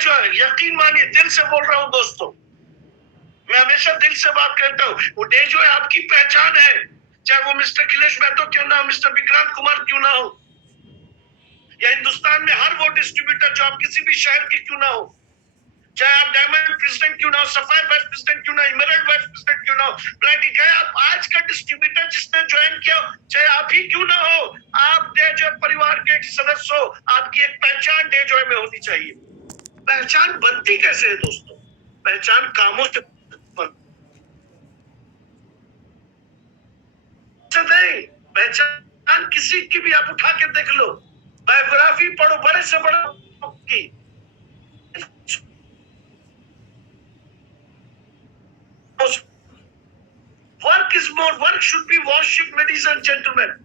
जो है, यकीन मानिए, दिल से बोल रहा हूँ दोस्तों, मैं हमेशा दिल से बात करता हूँ। वो डे जो है आपकी पहचान है, चाहे वो मिस्टर अखिलेश महतो क्यों ना हो, मिस्टर विक्रांत कुमार क्यों ना हो, या हिंदुस्तान में हर वो डिस्ट्रीब्यूटर जो आप किसी भी शहर के क्यों ना हो, चाहे आप डायमंड प्रेसिडेंट क्यों ना हो, सफायर वाइस प्रेसिडेंट क्यों ना हो, इमरल्ड वाइस प्रेसिडेंट क्यों ना हो, प्लेटिक है, आप आज का डिस्ट्रीब्यूटर जिसने ज्वाइन किया, चाहे आप ही क्यों ना हो, आप डे जो परिवार के एक सदस्य हो, आपकी एक पहचान डे जो में होनी चाहिए। पहचान बनती कैसे है दोस्तों? पहचान कामों से नहीं, पहचान किसी की भी आप उठा के देख लो, बायोग्राफी पढ़ो, बड़े से बड़े की, work is more, work should be worship, ladies and gentlemen.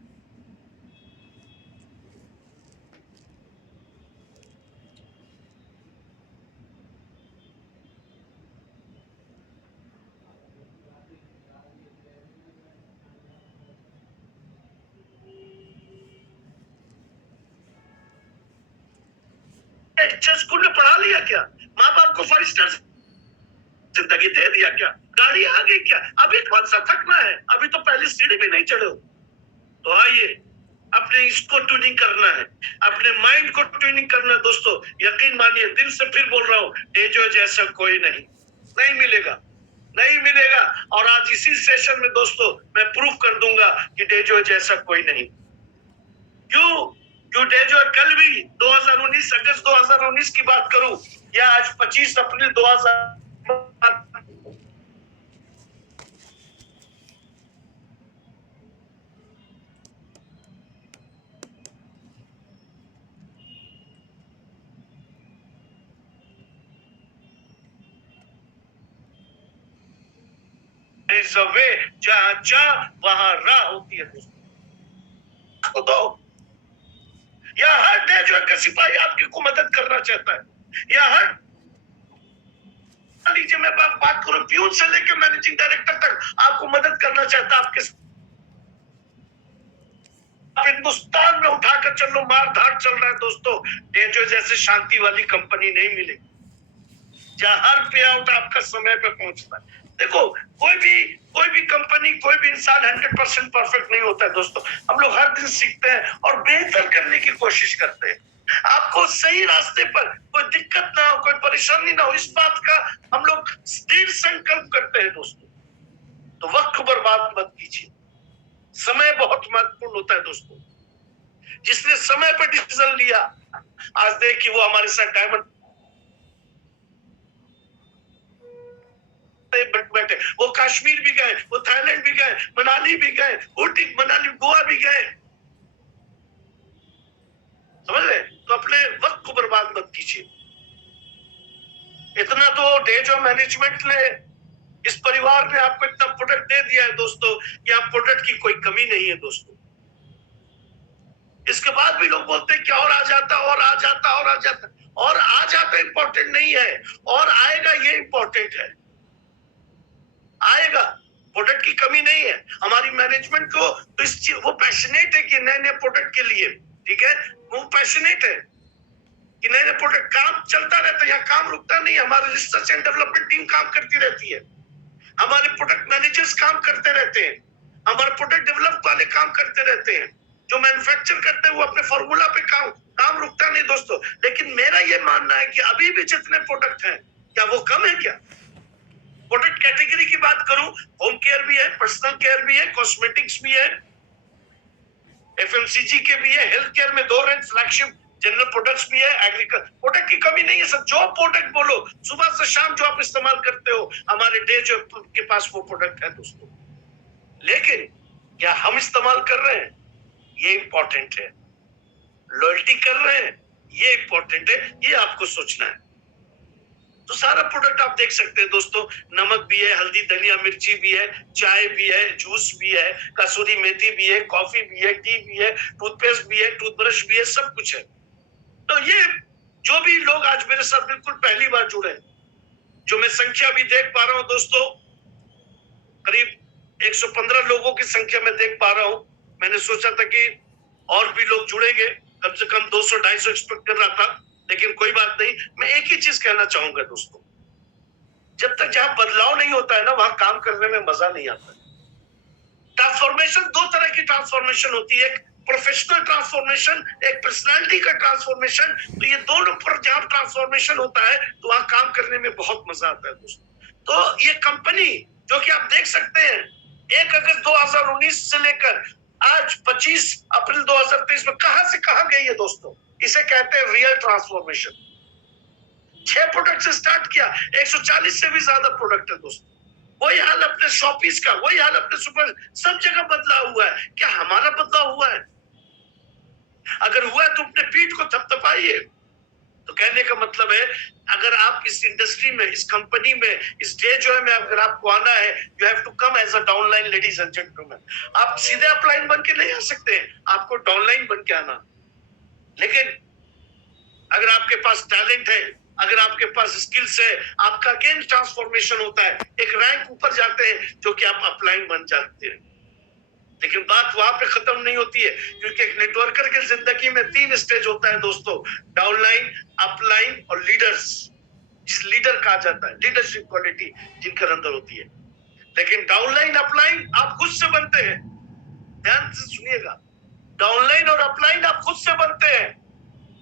School में पढ़ा लिया क्या? माँ बाप को फरिश्ता जिंदगी दे दिया क्या? गाड़ी आ गई क्या? अभी कौन सा थकना है? अभी तो पहली सीढ़ी भी नहीं चढ़े हो। तो आइए, अपने इसको ट्यूनिंग करना है, अपने माइंड को ट्यूनिंग करना है दोस्तों। यकीन मानिए, दिल से फिर बोल रहा हूँ, डेजो जैसा कोई नहीं मिलेगा, नहीं मिलेगा। और आज इसी सेशन में दोस्तों मैं प्रूफ कर दूंगा कि डेजो जैसा कोई नहीं। क्यों? डेजो कल भी 2019 अगस्त 2019 की बात करूं, या आज 25 अप्रैल 2000 इज अ वे, जहां जा वहां राह होती है दोस्तों। तो या हर डेजो का सिपाही आपकी को मदद करना चाहता है, या हर लीजिए, मैं बात करूं, प्यून से लेकर मैनेजिंग डायरेक्टर तक आपको मदद करना चाहता है। आपके हिंदुस्तान में उठाकर चलो, मार धाड़ चल रहा है दोस्तों। डेजो जैसे शांति वाली कंपनी नहीं मिलेगी, जहां हर पे आउट आपका समय पे पहुंचता है। देखो, कोई भी कंपनी, कोई भी इंसान 100% परफेक्ट नहीं होता है दोस्तों। हम लोग हर दिन सीखते हैं और बेहतर करने की कोशिश करते हैं। आपको सही रास्ते पर कोई दिक्कत ना हो, कोई परेशानी ना हो, इस बात का हम लोग दृढ़ संकल्प करते हैं दोस्तों। तो वक्त बर्बाद मत कीजिए, समय बहुत महत्वपूर्ण होता है दोस्तों। जिसने समय पर डिसीजन लिया, आज देखिए वो हमारे साथ डायमंड बैठे, वो कश्मीर भी गए, वो थाईलैंड भी गए, मनाली भी गए, ऊटी, मनाली, गोवा भी गए, समझ रहे? तो अपने वक्त को बर्बाद मत कीजिए। इतना तो डेजो मैनेजमेंट ने, इस परिवार ने आपको इतना प्रोडक्ट दे दिया है दोस्तों, कि आप प्रोडक्ट की कोई कमी नहीं है दोस्तों। इसके बाद भी लोग बोलते हैं कि और आ जाता, और आ जाता, और आ जाता, और आ जाता इंपॉर्टेंट नहीं है, और आएगा ये इंपॉर्टेंट है। आएगा, प्रोडक्ट की कमी नहीं है। हमारी मैनेजमेंट को तो इस चीज, वो पैशनेट है कि नए नए प्रोडक्ट के लिए, ठीक है, वो पैशनेट है कि नए नए प्रोडक्ट, काम चलता रहता है, यहाँ काम रुकता नहीं। हमारी रिसर्च एंड डेवलपमेंट टीम काम करती रहती है, हमारे प्रोडक्ट मैनेजर्स काम करते रहते हैं, हमारे प्रोडक्ट डेवलप वाले काम करते रहते हैं, जो मैन्युफैक्चर करते हैं वो अपने फॉर्मूला पे काम रुकता नहीं दोस्तों। लेकिन मेरा ये मानना है कि अभी भी जितने प्रोडक्ट हैं, क्या वो कम है? क्या प्रोडक्ट कैटेगरी की बात करूं, होम केयर भी है, पर्सनल केयर भी है, कॉस्मेटिक्स भी है, एफएमसीजी के भी है, हेल्थ केयर में 2 रेंज, फ्लैगशिप जनरल प्रोडक्ट्स भी है, एग्रीकल्चर प्रोडक्ट की कमी नहीं है सर। जो प्रोडक्ट बोलो, सुबह से शाम जो आप इस्तेमाल करते हो, हमारे डेजो के पास वो प्रोडक्ट है दोस्तों। लेकिन क्या हम इस्तेमाल कर रहे हैं? ये इंपॉर्टेंट है। लॉयल्टी कर रहे हैं? ये इंपॉर्टेंट है, ये आपको सोचना है। तो सारा प्रोडक्ट आप देख सकते हैं दोस्तों, नमक भी है, हल्दी, धनिया, मिर्ची भी है, चाय भी है, जूस भी है, कसूरी मेथी भी है, कॉफी भी है, टी भी है, टूथपेस्ट भी है, टूथब्रश भी है, सब कुछ है। तो ये जो भी लोग आज मेरे साथ बिल्कुल पहली बार जुड़े, जो मैं संख्या भी देख पा रहा हूं दोस्तों, करीब 115 लोगों की संख्या में देख पा रहा हूं। मैंने सोचा था कि और भी लोग जुड़ेंगे, कम से कम 200-250 एक्सपेक्ट कर रहा था, लेकिन कोई बात नहीं, मैं एक ही चीज कहना चाहूंगा दोस्तों, जब तक जहां बदलाव नहीं होता है ना, वहां काम करने में मजा नहीं आता। ट्रांसफॉर्मेशन, दो तरह की ट्रांसफॉर्मेशन होती है, एक प्रोफेशनल ट्रांसफॉर्मेशन, एक पर्सनालिटी का ट्रांसफॉर्मेशन। तो ये दोनों पर जहां ट्रांसफॉर्मेशन होता है तो वहां काम करने में बहुत मजा आता है दोस्तों। तो ये कंपनी जो कि आप देख सकते हैं 1 अगस्त 2019 से लेकर आज 25 अप्रैल 2023 में कहां से कहां गई है दोस्तों, इसे कहते हैं रियल ट्रांसफॉर्मेशन। 6 प्रोडक्ट से स्टार्ट किया, 140 से भी ज्यादा प्रोडक्ट है दोस्तों। वही हाल अपने शॉपीस का, वही हाल अपने सुपर, सब जगह बदलाव हुआ है। क्या हमारा बदलाव हुआ है? अगर हुआ है तो अपने पीठ को थपथपाइए। तो कहने का मतलब है, अगर आप इस इंडस्ट्री में, इस कंपनी में, इस डे जो है में अगर आपको आना है, you have to come as a downline, ladies and gentlemen. आप सीधे अपलाइन बन के नहीं आ सकते, आपको डाउनलाइन बन के आना। लेकिन अगर आपके पास टैलेंट है, अगर आपके पास स्किल्स है, आपका अगेन ट्रांसफॉर्मेशन होता है, एक रैंक ऊपर जाते हैं, जो कि आप अपलाइन बन जाते हैं। लेकिन बात वहां पे खत्म नहीं होती है, क्योंकि एक नेटवर्कर की जिंदगी में 3 स्टेज होता है दोस्तों, डाउनलाइन, अपलाइन और लीडर्स। जिस लीडर कहा जाता है, लीडरशिप क्वालिटी जिनके अंदर होती है। लेकिन डाउनलाइन, अपलाइन आप खुद से बनते हैं। ध्यान से सुनिएगा, डाउनलाइन और अपलाइन आप खुद से बनते हैं,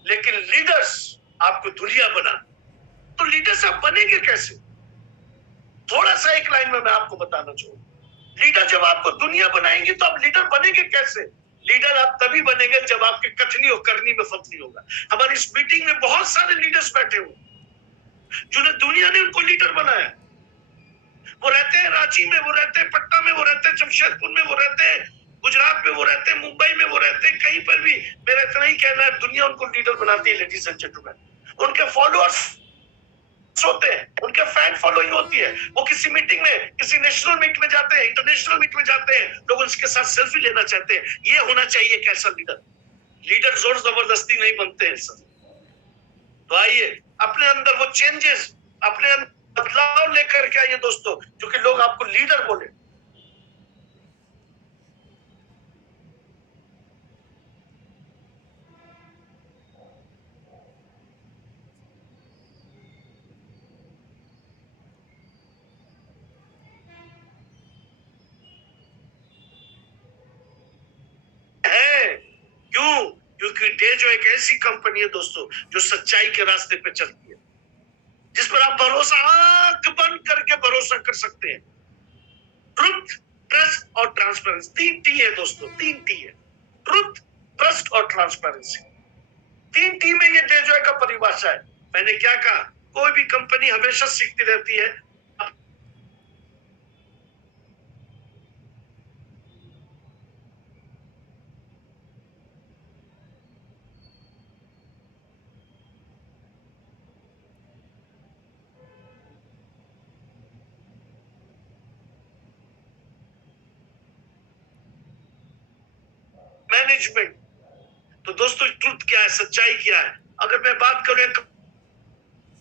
लेकिन लीडर्स आपको दुनिया बना। तो लीडर्स आप बनेंगे कैसे? थोड़ा सा एक लाइन में मैं आपको बताना चाहूंगा। लीडर जब आपको दुनिया बनाएंगे तो आप लीडर बनेंगे कैसे? लीडर आप तभी बनेंगे जब आपके कथनी और करनी में फर्क नहीं होगा। हमारी इस मीटिंग में बहुत सारे लीडर्स बैठे हुए, जिन्हें दुनिया ने उनको लीडर बनाया। वो रहते हैं रांची में, वो रहते हैं पटना में, वो रहते हैं जमशेदपुर में, वो रहते हैं गुजरात में, वो रहते हैं मुंबई में, वो रहते हैं कहीं पर भी। मेरा इतना ही कहना है, दुनिया उनको लीडर बनाती है, लेडीज एंड जेंटलमैन। उनके फॉलोअर्स होते हैं, उनके फैन फॉलोइंग होती है। वो किसी मीटिंग में, किसी नेशनल मीट में जाते हैं, इंटरनेशनल मीट में जाते हैं, लोग उसके साथ सेल्फी लेना चाहते हैं। ये होना चाहिए कैसा लीडर। लीडर जोर जबरदस्ती नहीं बनते हैं सर। तो आइए अपने अंदर वो चेंजेस, अपने अंदर बदलाव लेकर के आइए दोस्तों, क्योंकि लोग आपको लीडर बोले। क्यों? क्योंकि डे जो एक ऐसी कंपनी है दोस्तों, जो सच्चाई के रास्ते पे चलती है, जिस पर आप भरोसा, आंख बंद करके भरोसा कर सकते हैं। ट्रुथ, ट्रस्ट और ट्रांसपेरेंसी, 3 टी है दोस्तों, 3 टी है। ट्रुथ, ट्रस्ट और ट्रांसपेरेंसी, 3 टी में ये डे जो का परिभाषा है। मैंने क्या कहा? कोई भी कंपनी हमेशा सीखती रहती है। मैनेजमेंट। तो दोस्तों ट्रुथ क्या है, सच्चाई क्या है? अगर मैं बात करूं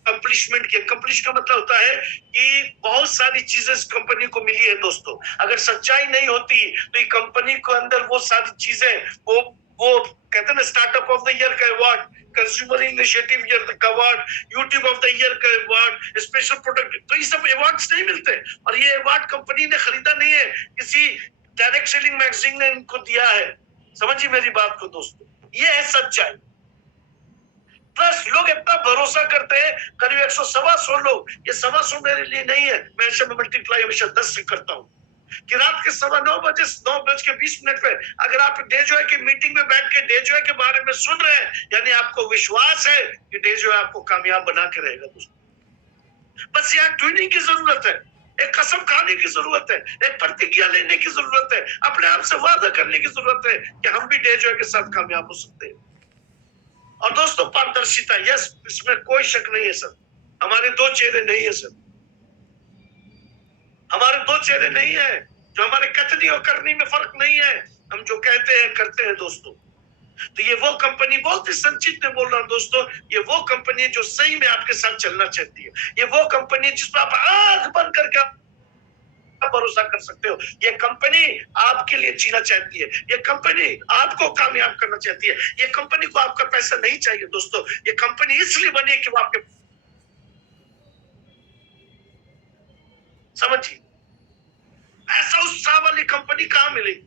कंप्लीशमेंट की, कंप्लीश का मतलब होता है कि बहुत सारी चीजें इस कंपनी को मिली है दोस्तों। अगर सच्चाई नहीं होती तो ये कंपनी को अंदर वो सारी चीजें, वो कहते हैं ना, स्टार्टअप ऑफ द ईयर का अवार्ड, कंज्यूमर इनिशिएटिव ईयर का award, YouTube of the year का अवार्ड, स्पेशल प्रोडक्ट, तो ये सब अवार्ड्स नहीं मिलते। और ये अवार्ड कंपनी ने खरीदा नहीं है, किसी डायरेक्ट सेलिंग मैगजीन ने इनको दिया है। समझिए मेरी बात को दोस्तों, ये है सच्चाई। प्लस लोग इतना भरोसा करते हैं, करीब 100-125 लोग। ये 125 मेरे लिए नहीं है, मैं ऐसे मल्टीप्लाई हमेशा 10 से करता हूँ कि रात के 9:15 बजे 9:20 पे अगर आप डे जो है की मीटिंग में बैठ के डे जो है के बारे में सुन रहे हैं, यानी आपको विश्वास है कि डे जो है आपको कामयाब बना के रहेगा दोस्तों। बस यहाँ ट्यूनिंग की जरूरत है, एक कसम खाने की जरूरत है, एक प्रतिज्ञा लेने की जरूरत है, अपने आप से वादा करने की जरूरत है कि हम भी डे जो है के साथ कामयाब हो सकते हैं। और दोस्तों पारदर्शिता, यस, इसमें कोई शक नहीं है सर। हमारे 2 चेहरे नहीं है सर, हमारे 2 चेहरे नहीं है। जो हमारे कथनी और करनी में फर्क नहीं है, हम जो कहते हैं करते हैं दोस्तों। तो ये वो कंपनी, बहुत ही संचित में बोल रहा हूं दोस्तों, ये वो कंपनी है जो सही में आपके साथ चलना चाहती है। ये वो कंपनी है जिस पर आप आंख बंद करके भरोसा कर सकते हो। ये कंपनी आपके लिए जीना चाहती है, ये कंपनी आपको कामयाब करना चाहती है, ये कंपनी को आपका पैसा नहीं चाहिए दोस्तों। ये कंपनी इसलिए बनी है कि वो आपके, समझिए, ऐसा उत्साह वाली कंपनी कहां मिलेगी?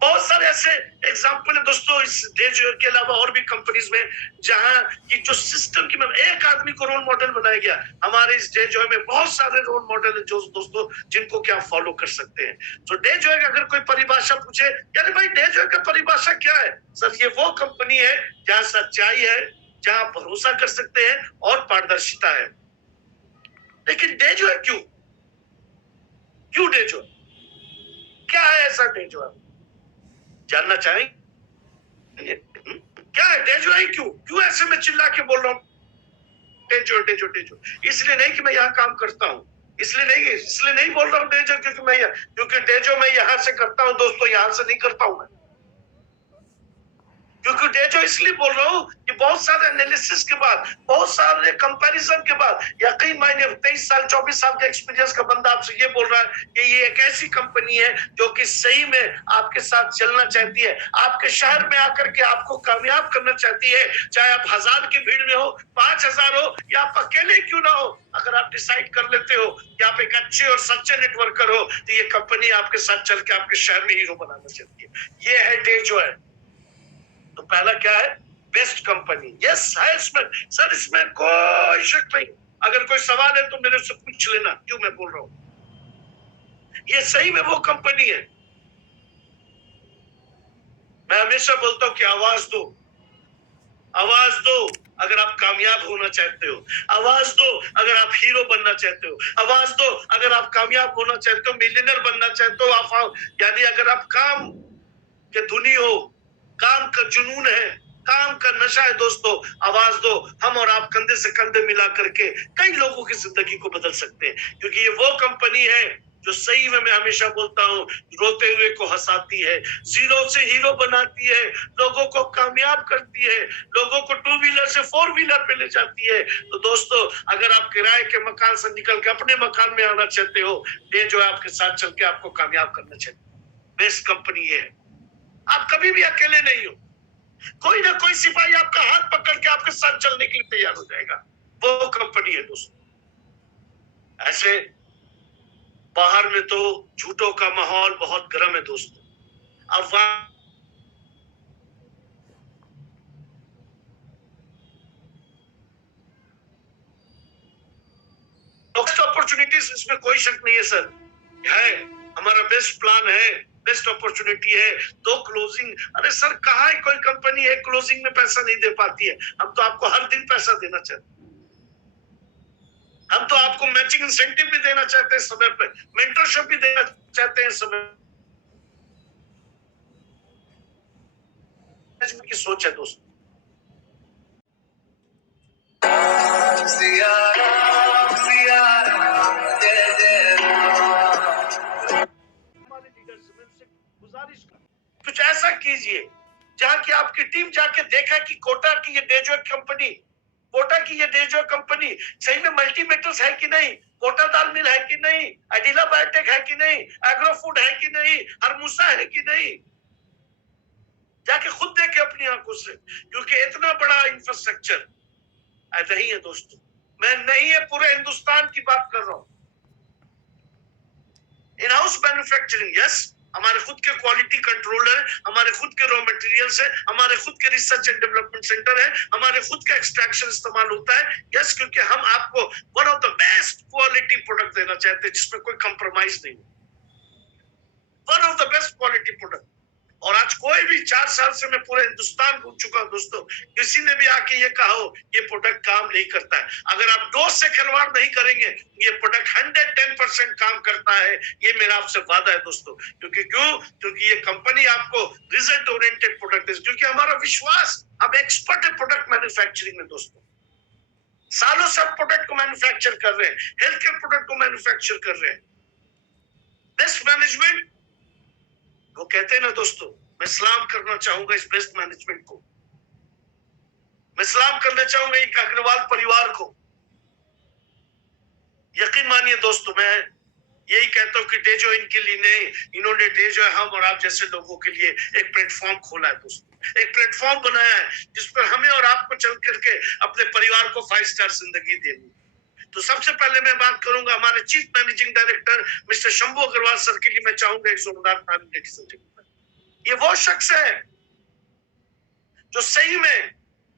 बहुत सारे ऐसे एग्जाम्पल है दोस्तों इस देश के अलावा और भी कंपनीज में, जहां की जो सिस्टम की, एक आदमी को रोल मॉडल बनाया गया। हमारे इस डे जो में बहुत सारे रोल मॉडल है जो दोस्तों जिनको क्या फॉलो कर सकते हैं। तो डे जो है अगर कोई परिभाषा पूछे, यार भाई डे जो का परिभाषा क्या है? सर ये वो कंपनी है जहां सच्चाई है, जहां भरोसा कर सकते हैं और पारदर्शिता है। लेकिन डे जो है क्यों डे जो, क्या है ऐसा डे जो है, जानना चाहेंगे? क्या है डेजो? है क्यों ऐसे मैं चिल्ला के बोल रहा हूँ डेजो डेजो डेजो? इसलिए नहीं कि मैं यहाँ काम करता हूँ, इसलिए नहीं बोल रहा हूँ डेजो क्योंकि डेजो मैं यहाँ से करता हूँ दोस्तों, यहाँ से नहीं करता हूँ मैं। क्योंकि डेजो इसलिए बोल रहा हूँ कि बहुत सारे एनालिसिस के बाद, बहुत सारे कंपैरिजन के बाद, या कई महीने 23 साल 24 साल के एक्सपीरियंस का बंदा आपसे ये बोल रहा है कि ये एक ऐसी कंपनी है जो कि सही में आपके साथ चलना चाहती है, आपके शहर में आकर के आपको कामयाब करना चाहती है। चाहे आप 1000 की भीड़ में हो, 5000 हो, या आप अकेले क्यों ना हो, अगर आप डिसाइड कर लेते हो कि आप एक अच्छे और सच्चे नेटवर्कर हो, तो ये कंपनी आपके साथ चल के आपके शहर में हीरो बनाना चाहती है। ये है डेजो है। तो पहला क्या है? Best company. यस है इसमें सर, इसमें कोई शक नहीं। अगर कोई सवाल है तो मेरे से पूछ लेना क्यों मैं बोल रहा हूं। ये सही में वो कंपनी है। मैं हमेशा बोलता हूं कि आवाज दो, आवाज दो अगर आप कामयाब होना चाहते हो, आवाज दो अगर आप हीरो बनना चाहते हो, आवाज दो अगर आप कामयाब होना चाहते हो, मिलियनर बनना चाहते हो, आप यानी अगर आप काम के धुनी हो, काम का जुनून है, काम का नशा है दोस्तों, आवाज दो। हम और आप कंधे से कंधे मिला करके कई लोगों की जिंदगी को बदल सकते हैं, क्योंकि ये वो कंपनी है जो सही में, मैं हमेशा बोलता हूँ, रोते हुए को हंसाती है, जीरो से हीरो बनाती है, लोगों को कामयाब करती है, लोगों को 2 व्हीलर से 4 व्हीलर पे ले जाती है। तो दोस्तों अगर आप किराए के मकान से निकल के अपने मकान में आना चाहते हो, ये जो है आपके साथ चल के आपको कामयाब करना चाहिए। बेस्ट कंपनी ये है। आप कभी भी अकेले नहीं हो, कोई ना कोई सिपाही आपका हाथ पकड़ के आपके साथ चलने के लिए तैयार हो जाएगा। वो कंपनी है दोस्तों। ऐसे बाहर में तो झूठों का माहौल बहुत गर्म है दोस्तों। अब बेस्ट अपॉर्चुनिटीज, इसमें कोई शक नहीं है सर, है हमारा बेस्ट प्लान है, बेस्ट अपॉर्चुनिटी है। तो क्लोजिंग, अरे सर कहाँ है कोई कंपनी है क्लोजिंग में पैसा नहीं दे पाती है? हम तो आपको हर दिन पैसा देना चाहते हैं, हम तो आपको मैचिंग इंसेंटिव भी देना चाहते हैं समय पे, मेंटरशिप भी देना चाहते हैं समय की सोच है दोस्तों। हमारे लीडरशिप से गुजारिश कुछ ऐसा कीजिए जहां की आपकी टीम जाके देखा कि कोटा की ये डेजो कंपनी, कोटा की ये डेजो कंपनी सही में मल्टी मेटल्स है कि नहीं, कोटा दाल मिल है कि नहीं, एडिला बायोटेक है कि नहीं, एग्रो फूड है कि नहीं, हरमुसा है कि नहीं, जाके खुद देखे अपनी आंखों से, क्योंकि इतना बड़ा इंफ्रास्ट्रक्चर नहीं है दोस्तों। मैं नहीं है पूरे हिंदुस्तान की बात कर रहा हूं। इन हाउस मैन्युफैक्चरिंग, यस, हमारे खुद के क्वालिटी कंट्रोलर है, हमारे खुद के रॉ मटेरियल्स है, हमारे खुद के रिसर्च एंड डेवलपमेंट सेंटर है, हमारे खुद का एक्सट्रैक्शन इस्तेमाल होता है। यस, क्योंकि हम आपको one of the best quality product देना चाहते हैं जिसमें कोई कंप्रोमाइज नहीं, one of the best quality product. और आज कोई भी 4 साल से मैं पूरे हिंदुस्तान घूम चुका हूं दोस्तों, किसी ने भी आके ये कहा हो ये प्रोडक्ट काम नहीं करता है, अगर आप डोज से खिलवाड़ नहीं करेंगे ये प्रोडक्ट 110% काम करता है, ये मेरा आपसे वादा है दोस्तों। क्योंकि ये कंपनी आपको रिजल्ट ओरिएंटेड प्रोडक्ट है, क्योंकि हमारा विश्वास, हम एक्सपर्ट है प्रोडक्ट मैन्युफैक्चरिंग में दोस्तों, सालों से प्रोडक्ट को मैन्युफैक्चर कर रहे हैं, हेल्थ केयर प्रोडक्ट को मैन्युफैक्चर कर रहे हैं। बेस्ट मैनेजमेंट, वो कहते हैं ना दोस्तों, मैं सलाम करना चाहूंगा इस बेस्ट मैनेजमेंट को, मैं सलाम करना चाहूंगा एक अग्रवाल परिवार को, यकीन मानिए दोस्तों, मैं यही कहता हूँ कि डेजो इनके लिए नहीं, इन्होंने डेजो हम और आप जैसे लोगों के लिए एक प्लेटफॉर्म खोला है दोस्तों, एक प्लेटफॉर्म बनाया है जिस पर हमें और आपको चल करके अपने परिवार को 5 स्टार जिंदगी देनी। तो सबसे पहले मैं बात करूंगा हमारे chief managing director Mr Shambhu Agarwal sir के लिए। मैं चाहूंगा एक जोरदार ताली। ये वो शख्स है जो सही में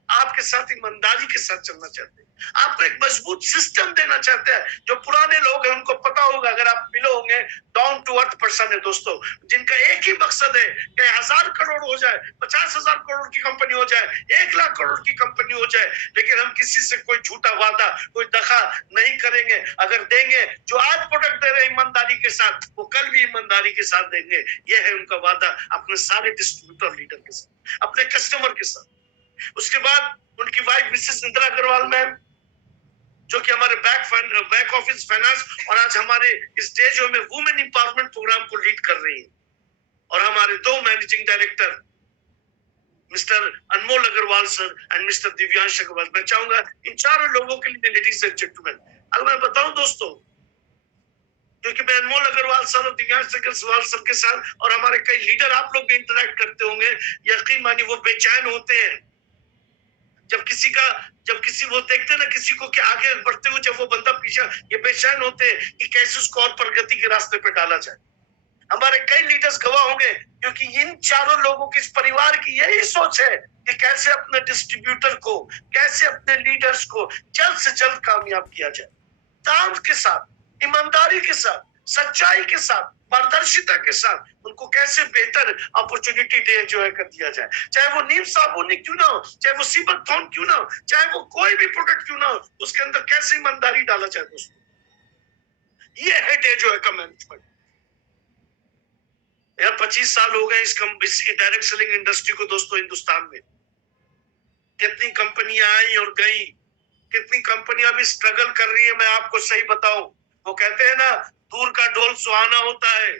आपके साथ ईमानदारी के साथ चलना चाहते हैं, आपको एक मजबूत सिस्टम देना चाहते हैं। जो पुराने लोग हैं उनको पता होगा, अगर आप मिलो होंगे, डाउन टू अर्थ पर्सन है दोस्तों, जिनका एक ही मकसद है कि 1000 करोड़ हो जाए, 50,000 करोड़ की कंपनी हो जाए, 1 लाख करोड़ की कंपनी हो जाए, लेकिन हम किसी से कोई झूठा वादा, कोई दखा नहीं करेंगे। अगर देंगे, जो आज प्रोडक्ट दे रहे ईमानदारी के साथ, वो कल भी ईमानदारी के साथ देंगे। ये है उनका वादा अपने सारे डिस्ट्रीब्यूटर लीडर के साथ, अपने कस्टमर के साथ। उसके बाद उनकी wife Mrs Indira Agarwal ma'am, जो कि हमारे बैक ऑफिस फाइनेंस और आज हमारे इस डेजो में वुमेन एम्पावरमेंट प्रोग्राम को लीड कर रही है। और हमारे 2 managing director Mr Anmol Agarwal sir and Mr Divyansh Agarwal. मैं चाहूंगा इन चारों लोगों के लिए, लेडीज एंड जेंटलमैन, अगर मैं बताऊं दोस्तों, क्योंकि मैं अनमोल अग्रवाल सर और दिव्यांश अग्रवाल सर के साथ और हमारे कई लीडर आप लोग भी इंटरेक्ट करते होंगे, यकीन मानिए वो बेचैन होते हैं जब किसी वो देखते हैं ना किसी को कि आगे बढ़ते हुए, जब वो बंदा पीछे, ये बेचैन होते हैं कि कैसे उसको और प्रगति के रास्ते पे डाला जाए। हमारे कई लीडर्स गवाह होंगे, क्योंकि इन चारों लोगों की, इस परिवार की यही सोच है कि कैसे अपने डिस्ट्रीब्यूटर को, कैसे अपने लीडर्स को जल्द से जल्द कामयाब किया जाए, काम के साथ, ईमानदारी के साथ, सच्चाई के साथ, पारदर्शिता के साथ उनको कैसे बेहतर अपॉर्चुनिटी दे जो है कर दिया जाए। चाहे वो नीम साबुन क्यों ना हो, चाहे वो सीबक थॉन क्यों ना हो, चाहे वो कोई भी प्रोडक्ट क्यों ना हो, उसके अंदर कैसे ईमानदारी डाला जाए दोस्तों। ये है डेजो है का मैनेजमेंट। यार 25 साल हो गए इस डायरेक्ट सेलिंग इंडस्ट्री को दोस्तों। हिंदुस्तान में कितनी कंपनियां आई और गई, कितनी कंपनियां भी स्ट्रगल कर रही है। मैं आपको सही बताऊं, वो कहते हैं ना, दूर का ढोल सुहाना होता है।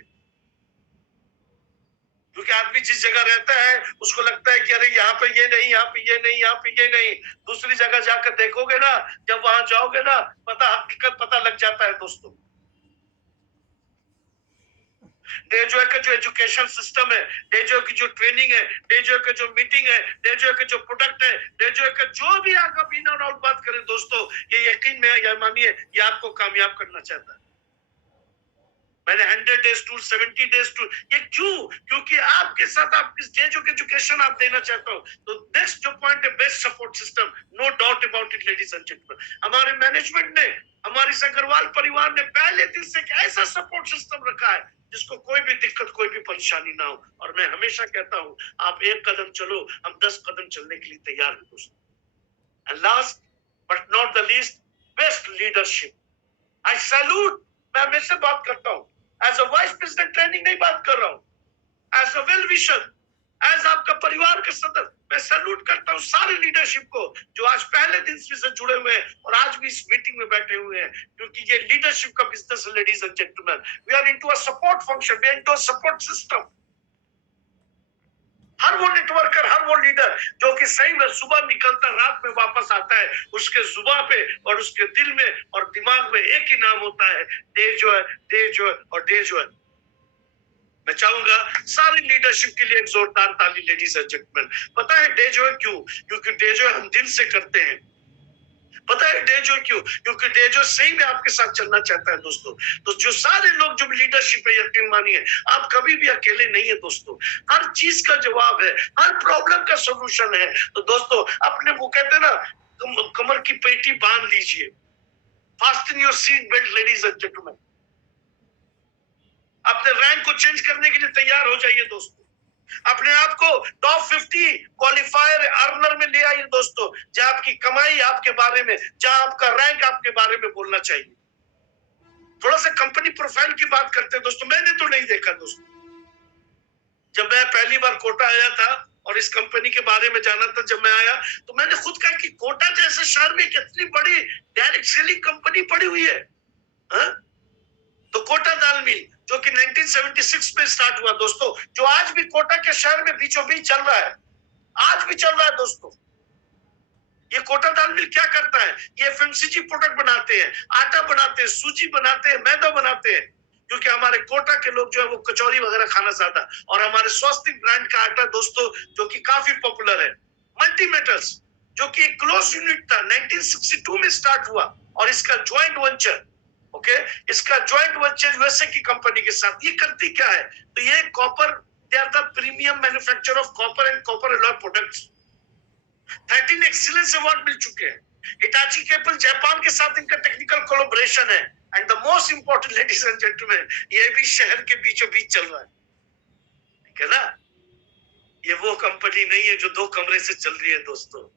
क्योंकि आदमी जिस जगह रहता है उसको लगता है कि अरे यहाँ पे ये नहीं, यहाँ पे ये नहीं, यहाँ पे ये नहीं। दूसरी जगह जाकर देखोगे ना, जब वहां जाओगे ना, हकीकत पता लग जाता है दोस्तों। डेजो का जो एजुकेशन सिस्टम है, डेजो की जो ट्रेनिंग है, डेजो का जो मीटिंग है, डेजो का जो प्रोडक्ट है, डेजो का जो भी आगे बिना और बात करें दोस्तों, ये यकीन में या मानिए ये आपको कामयाब करना चाहता है। मैंने 100 डेज टूर, 70 डेज टूर, ये क्यों? क्योंकि आपके साथ आप इस डेजो के एजुकेशन आप देना चाहता हूं। तो नेक्स्ट जो पॉइंट है, best support system, no doubt about it ladies and gentlemen. हमारे मैनेजमेंट ने, हमारी अग्रवाल परिवार ने पहले दिन से एक ऐसा सपोर्ट सिस्टम रखा है जिसको कोई भी दिक्कत, कोई भी परेशानी ना हो। और मैं हमेशा कहता हूं, आप 1 कदम चलो, हम 10 कदम चलने के लिए तैयार हैं दोस्तों। And last but not the least, best leadership. I salute, मैं हमेशा बात करता हूं, as a vice president training नहीं बात कर रहा हूं, एज अ वेल विशर, एज आपका परिवार के सदस्य, मैं सैल्यूट करता हूं सारे लीडरशिप को जो आज पहले दिन से जुड़े हुए हैं और आज भी इस मीटिंग में बैठे हुए हैं। क्योंकि ये लीडरशिप का बिजनेस है ladies and gentleman. We are into a support function, we are into a support system. हर वो नेटवर्कर, हर वो लीडर जो कि सही में सुबह निकलता रात में वापस आता है, उसके जुबान पे और उसके दिल में और दिमाग में एक ही नाम होता है, डेजो है, डेजो है और डेजो है। मैं चाहूंगा सारी लीडरशिप के लिए एक जोरदार ताली लेडीज एंड जेंटलमैन। पता है डेजो है क्यों? क्योंकि डेजो हम दिल से करते हैं। पता है डेजो क्यों? क्योंकि डेजो सही में आपके साथ चलना चाहता है दोस्तों। तो जो सारे लोग जो लीडरशिप है, यकीन मानिए आप कभी भी अकेले नहीं है दोस्तों। हर चीज का जवाब है, हर प्रॉब्लम का सोल्यूशन है। तो दोस्तों अपने, वो कहते हैं ना, कमर की पेटी बांध लीजिए, fasten your seat belt ladies and gentleman. अपने रैंक को चेंज करने के लिए तैयार हो जाइए दोस्तों। अपने आप को टॉप 50 क्वालिफायर अर्नर में ले आइए दोस्तों, जहां आपकी कमाई आपके बारे में, जहां आपका रैंक आपके बारे में बोलना चाहिए। थोड़ा सा कंपनी प्रोफाइल की बात करते हैं दोस्तों। मैंने तो नहीं देखा दोस्तों, जब मैं पहली बार कोटा आया था और इस कंपनी के बारे में जाना था, जब मैं आया तो मैंने खुद कहा कि कोटा जैसे शहर में कितनी बड़ी डायरेक्ट सेलिंग कंपनी पड़ी हुई है। हा? तो कोटा दाल मिल जो कि 1976 में स्टार्ट हुआ दोस्तों, जो आज भी कोटा के शहर में बीचों बीच चल रहा है, आज भी चल रहा है दोस्तों। ये कोटा दाल मिल क्या करता है? ये एफएमसीजी प्रोडक्ट बनाते हैं, आटा बनाते हैं, सूजी बनाते हैं, मैदा बनाते हैं, क्योंकि हमारे कोटा के लोग जो है वो कचौरी वगैरह खाना चाहता। और हमारे स्वास्तिक ब्रांड का आटा दोस्तों जो कि काफी पॉपुलर है। मल्टी मेटल्स जो कि एक क्लोज यूनिट था, 1962 में स्टार्ट हुआ और इसका ज्वाइंट वेंचर, ओके, इसका ज्वाइंट वेंचर यूएसए की कंपनी के साथ। ये करती क्या है? तो ये copper, they are the premium manufacture of copper and copper alloy products. 13 excellence award मिल चुके हैं। हिटाची केबल जापान के साथ इनका टेक्निकल कोलैबोरेशन है। And the most important ladies and gentleman, ये भी शहर के बीचों बीच चल रहा है, ठीक है ना? ये वो कंपनी नहीं है जो 2 कमरे से चल रही है दोस्तों।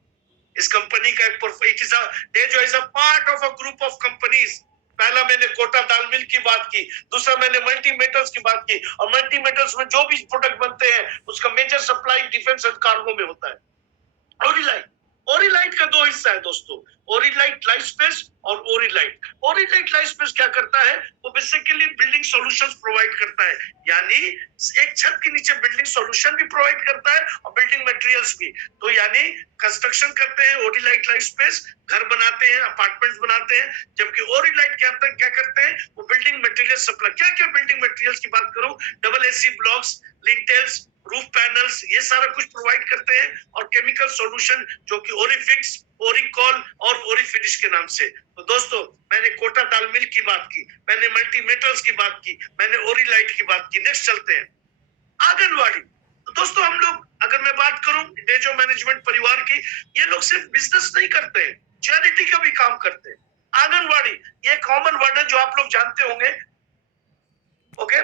इस कंपनी का is a part of a group of companies. पहला मैंने कोटा दाल मिल की बात की, दूसरा मैंने मल्टी मेटल्स की बात की, और मल्टी मेटल्स में जो भी प्रोडक्ट बनते हैं उसका major supply defence and cargo में होता है। ओरिलाइट, ओरिलाइट का 2 हिस्सा है दोस्तों, ओरिलाइट लाइफ स्पेस और ओरिलाइट। ओरिलाइट लाइफ स्पेस क्या करता है? वो बेसिकली बिल्डिंग सॉल्यूशंस प्रोवाइड करता है, यानी एक छत के नीचे बिल्डिंग सॉल्यूशन भी प्रोवाइड करता है और बिल्डिंग मटेरियल्स भी। तो यानी कंस्ट्रक्शन करते हैं ओरिलाइट लाइफ स्पेस, घर बनाते हैं, अपार्टमेंट्स बनाते हैं, जबकि ओरिलाइट क्या करते हैं? वो बिल्डिंग मटेरियल सप्लाई। क्या क्या बिल्डिंग मटेरियल्स की बात करूं? Double AC blocks, lintels, roof panels, ये सारा कुछ प्रोवाइड करते हैं, और केमिकल सॉल्यूशन जो कि ओरिफिक्स, ओरिकॉल और ओरिफिनिश के नाम से। तो दोस्तों मैंने कोटा दाल मिल की बात की, मैंने मल्टी मेटल्स की बात की, मैंने ओरिलाइट की बात की। नेक्स्ट चलते हैं आंगनवाड़ी। तो दोस्तों हम लोग, अगर मैं बात करूं डेजो मैनेजमेंट परिवार की, ये लोग सिर्फ बिजनेस नहीं करते हैं, चैरिटी का भी काम करते हैं। आंगनवाड़ी ये कॉमन वर्ड है जो आप लोग जानते होंगे, ओके,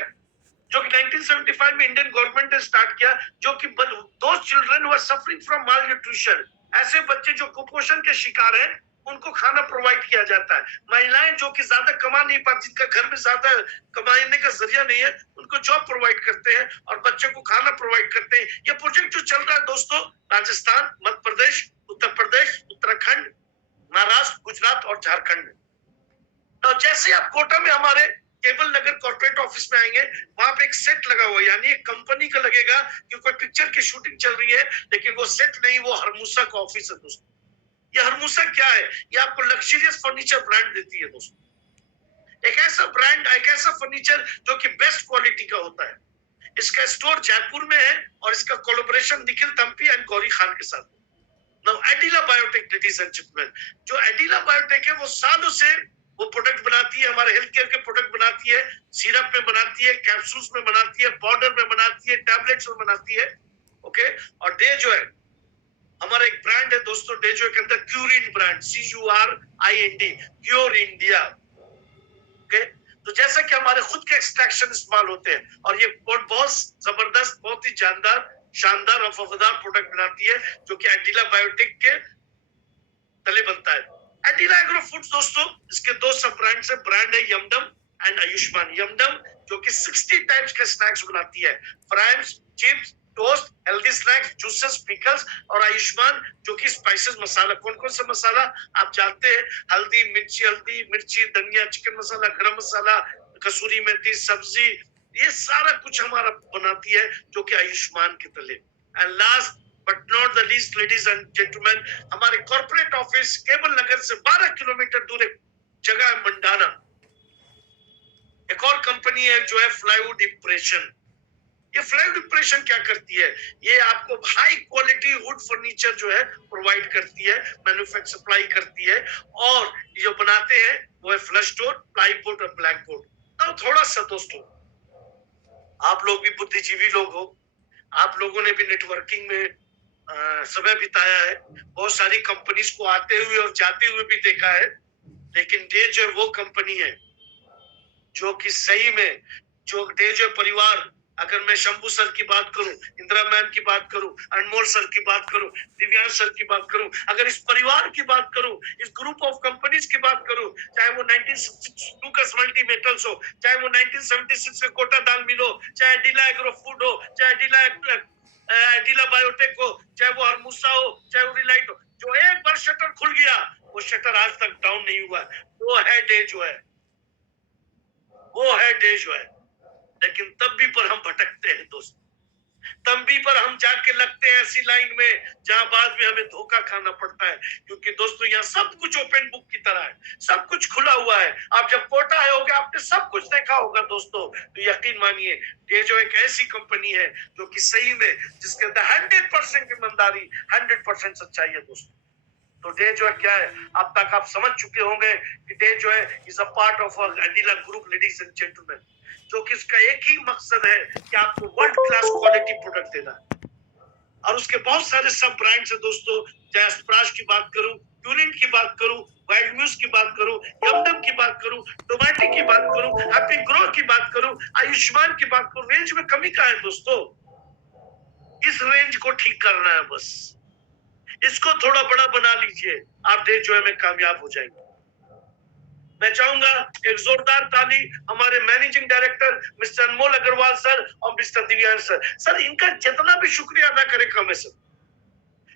जो कि 1975 में इंडियन गवर्नमेंट ने स्टार्ट किया, जो कि दो children who are suffering from malnutrition, ऐसे बच्चे जो कुपोषण के शिकार हैं, उनको खाना प्रोवाइड किया जाता है। महिलाएं जो कि ज्यादा कमा नहीं पाती, जिनका घर में ज्यादा कमाने का जरिया नहीं है, उनको जॉब प्रोवाइड करते हैं और बच्चों को खाना प्रोवाइड करते हैं। ये प्रोजेक्ट जो चल रहा है दोस्तों, राजस्थान, मध्य प्रदेश, उत्तर प्रदेश, उत्तराखंड, महाराष्ट्र, गुजरात और झारखंड में। तो जैसे आप कोटा में हमारे केबल नगर कॉर्पोरेट ऑफिस में आएंगे, वहां पे एक सेट लगा हुआ है, यानी एक कंपनी का लगेगा कि कोई पिक्चर की शूटिंग चल रही है, लेकिन वो सेट नहीं, वो हरमूसा का ऑफिस है दोस्तों। ये हरमूसा क्या है? ये आपको लग्जरियस फर्नीचर ब्रांड देती है दोस्तों। एक ऐसा ब्रांड, एक ऐसा फर्नीचर जो कि बेस्ट क्वालिटी का होता है। इसका स्टोर जयपुर में है और इसका कोलैबोरेशन निखिल तम्पी एंड गौरी खान के साथ। Now Adila biotech, ladies and gentleman, जो एडिला बायोटेक है वो सालों से वो प्रोडक्ट बनाती है, हमारे हेल्थ केयर के प्रोडक्ट बनाती है, सिरप में बनाती है, कैप्सूल्स में बनाती है, पाउडर में बनाती है, टैबलेट्स में बनाती है, ओके। और डे जो है हमारा एक ब्रांड है दोस्तों, डे जो के अंदर Curind brand, CURIND, cure India, okay. तो जैसा कि हमारे खुद के एक्सट्रैक्शन इस्तेमाल होते हैं, और ये बहुत जबरदस्त, बहुत ही जानदार, शानदार और वफादार प्रोडक्ट बनाती है, जो कि एडिला बायोटेक के तले बनता है। एडिला एग्रो फूड्स दोस्तों, इसके 2 सब ब्रांड्स है, ब्रांड है यमडम एंड आयुष्मान। यमडम जो कि 60 टाइप्स के स्नैक्स बनाती है, fries, chips, toast, healthy snacks, juices, pickles, और आयुष्मान जो कि स्पाइसेस मसाला। कौन कौन सा मसाला आप जानते हैं? हल्दी मिर्ची, धनिया, चिकन मसाला, गरम मसाला, कसूरी मेथी, सब्जी, ये सारा कुछ हमारा बनाती है, जो कि आयुष्मान के तले। And last but not the least, ladies and gentlemen, हमारे कॉर्पोरेट ऑफिस केबल नगर से 12 किलोमीटर दूर एक जगह है मंडाना। एक और कंपनी है जो है फ्लाईवुड इंप्रेशन। ये फ्लाईवुड इंप्रेशन क्या करती है? ये आपको हाई क्वालिटी वुड फर्नीचर जो है प्रोवाइड करती है, मैन्युफैक्चर सप्लाई करती है, और जो बनाते हैं वो है फ्लश डोर, प्लाईवुड और ब्लैक बोर्ड। तो थोड़ा सा दोस्तों, आप लोग भी बुद्धिजीवी लोग हो, आप लोगों ने भी नेटवर्किंग में समय बिताया है, बहुत सारी कंपनीज को आते हुए और जाते हुए भी देखा है, लेकिन डे जो वो कंपनी है जो कि सही में, जो डे जो परिवार, अगर मैं शंभू सर की बात करूं, इंदिरा मैम की बात करूं, अनमोल सर की बात करूं, दिव्यांश सर की बात करूं, अगर इस परिवार की बात करूं, इस ग्रुप ऑफ कंपनीज की बात करूं, चाहे वो 1962 का मल्टी मेटल्स हो, चाहे वो 1976 का कोटा दाल मिल हो, चाहे एडिला एग्रो फूड हो, चाहे एडिला बायोटेक हो, चाहे वो हरमूसा हो, चाहे वो रिलाइट हो, जो एक बार शटर खुल गया वो शटर आज तक डाउन नहीं हुआ। वो है डे जो है, वो है डे जो है। लेकिन तब भी पर हम भटकते हैं दोस्त, तंबी पर हम जाके लगते हैं ऐसी लाइन में जहां बाद में हमें धोखा खाना पड़ता है, क्योंकि दोस्तों यहाँ सब कुछ ओपन बुक की तरह है, सब कुछ खुला हुआ है। आप जब कोटा आए होगे आपने सब कुछ देखा होगा दोस्तों, तो यकीन मानिए ये जो एक ऐसी कंपनी है जो कि सही में जिसके अंदर 100% ईमानदारी 100% सच्चाई है दोस्तों। तो डे जो है क्या है, अब तक आप समझ चुके होंगे कि डे जो है is a part of Adila group, ladies and gentleman, जो कि इसका एक ही मकसद है कि आपको वर्ल्ड क्लास क्वालिटी प्रोडक्ट देना है। और उसके बहुत सारे सब ब्रांड्स है दोस्तों, चाहे स्प्राश की बात करूं, यूरिन की बात करूं, वाइल्ड म्यूज की बात करूं, यमदम की बात करूं, टोमेटिक की बात करूं, हैप्पी ग्रो की बात करूं, आयुष्मान की बात करूं, रेंज में कमी का है दोस्तों। इस रेंज को ठीक करना है बस, इसको थोड़ा बड़ा बना लीजिए, आप डे जो है में कामयाब हो जाएंगे। मैं चाहूंगा एक जोरदार ताली हमारे managing director Mr Anmol Agarwal sir और मिस्टर दिव्यांश सर। सर इनका जितना भी शुक्रिया अदा करे कम है सर।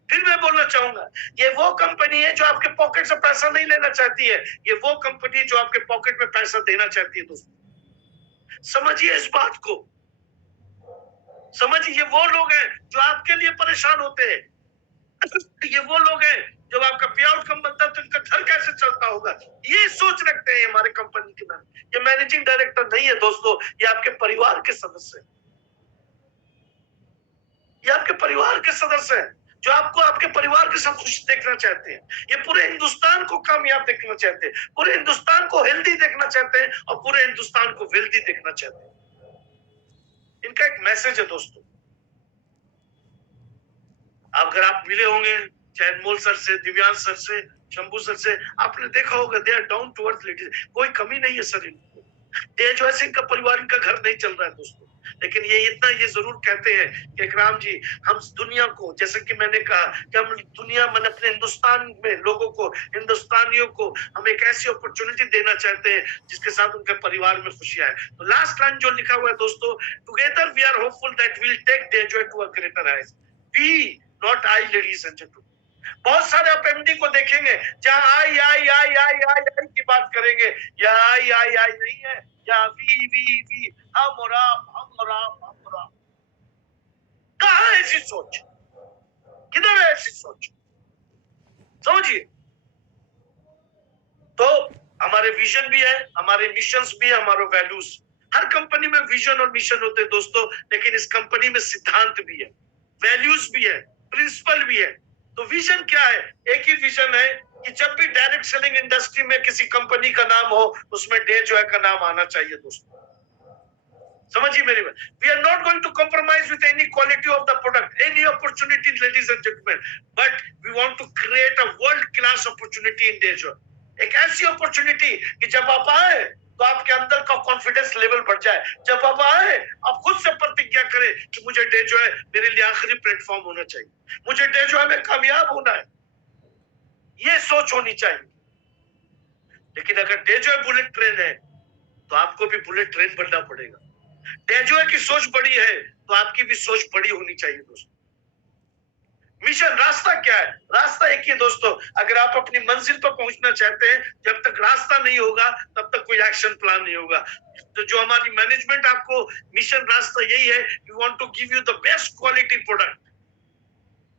फिर मैं बोलना चाहूंगा, ये वो कंपनी है जो आपके पॉकेट से पैसा नहीं लेना चाहती है, ये वो कंपनी जो आपके पॉकेट में पैसा देना चाहती है दोस्तों। समझिए इस बात को, समझिए ये वो लोग हैं जो आपके लिए परेशान होते हैं, ये वो लोग हैं जब आपका पे आउट कम बनता है तो इनका घर कैसे चलता होगा, ये सोच रखते हैं हमारे कंपनी के नाम। ये मैनेजिंग डायरेक्टर नहीं है दोस्तों, ये आपके परिवार के सदस्य हैं, ये आपके परिवार के सदस्य हैं जो आपको आपके परिवार के साथ खुश देखना चाहते हैं। ये पूरे हिंदुस्तान को कामयाब देखना चाहते हैं, पूरे हिंदुस्तान को हेल्दी देखना चाहते हैं और पूरे हिंदुस्तान को वेल्दी देखना चाहते हैं। इनका एक मैसेज है दोस्तों, अगर आप मिले होंगे चाहे अनमोल सर से, दिव्यांश सर से, शंभू सर से, आपने देखा होगा they are down to earth ladies, कोई कमी नहीं है सर इनको। ये जो है इनका परिवार, इनका घर नहीं चल रहा है दोस्तों, लेकिन ये इतना ये जरूर कहते हैं कि इकराम जी हम दुनिया को, जैसे कि मैंने कहा कि हम दुनिया में अपने हिंदुस्तान में लोगों को, हिंदुस्तानियों को हम एक ऐसी अपॉर्चुनिटी देना चाहते हैं जिसके साथ उनके परिवार में खुशियां है। तो लास्ट लाइन जो लिखा हुआ है दोस्तों, together we are hopeful that we'll take Dejoy to a greater heights, we not I ladies and gentlemen. बहुत सारे आप एमडी को देखेंगे जहां आई आई आई आई आई आई की बात करेंगे, या आई आई आई नहीं है, या वी वी वी हम और आप। कहां है ऐसी सोच, किधर है ऐसी सोच, समझिए। तो हमारे विजन भी है, हमारे मिशंस भी है, हमारे वैल्यूज। हर कंपनी में विजन और मिशन होते हैं दोस्तों, लेकिन इस कंपनी में सिद्धांत भी है, वैल्यूज भी है, प्रिंसिपल भी है। तो विजन क्या है, एक ही विजन है कि जब भी डायरेक्ट सेलिंग इंडस्ट्री में किसी कंपनी का नाम हो उसमें डे जॉय का नाम आना चाहिए दोस्तों। समझिए मेरी बात, we are not going to compromise with any quality of the product, any opportunity ladies and gentlemen, but we want to create a world class opportunity in Dejoy. एक ऐसी अपॉर्चुनिटी कि जब आप आए तो आपके अंदर का कॉन्फिडेंस लेवल बढ़ जाए, जब आप आए आप खुद से प्रतिज्ञा करें कि मुझे डे जॉय मेरे लिए आखिरी प्लेटफॉर्म होना चाहिए, मुझे डे जॉय में कामयाब होना है, ये सोच होनी चाहिए। लेकिन अगर डे जॉय बुलेट ट्रेन है तो आपको भी बुलेट ट्रेन बनना पड़ेगा। डे जॉय की सोच बड़ी है तो आपकी भी सोच बड़ी होनी चाहिए दोस्तों। मिशन, रास्ता क्या है, रास्ता एक ही दोस्तों, अगर आप अपनी मंजिल पर पहुंचना चाहते हैं, जब तक रास्ता नहीं होगा तब तक कोई एक्शन प्लान नहीं होगा। तो जो हमारी मैनेजमेंट आपको मिशन रास्ता यही है, we want to give you the best quality product,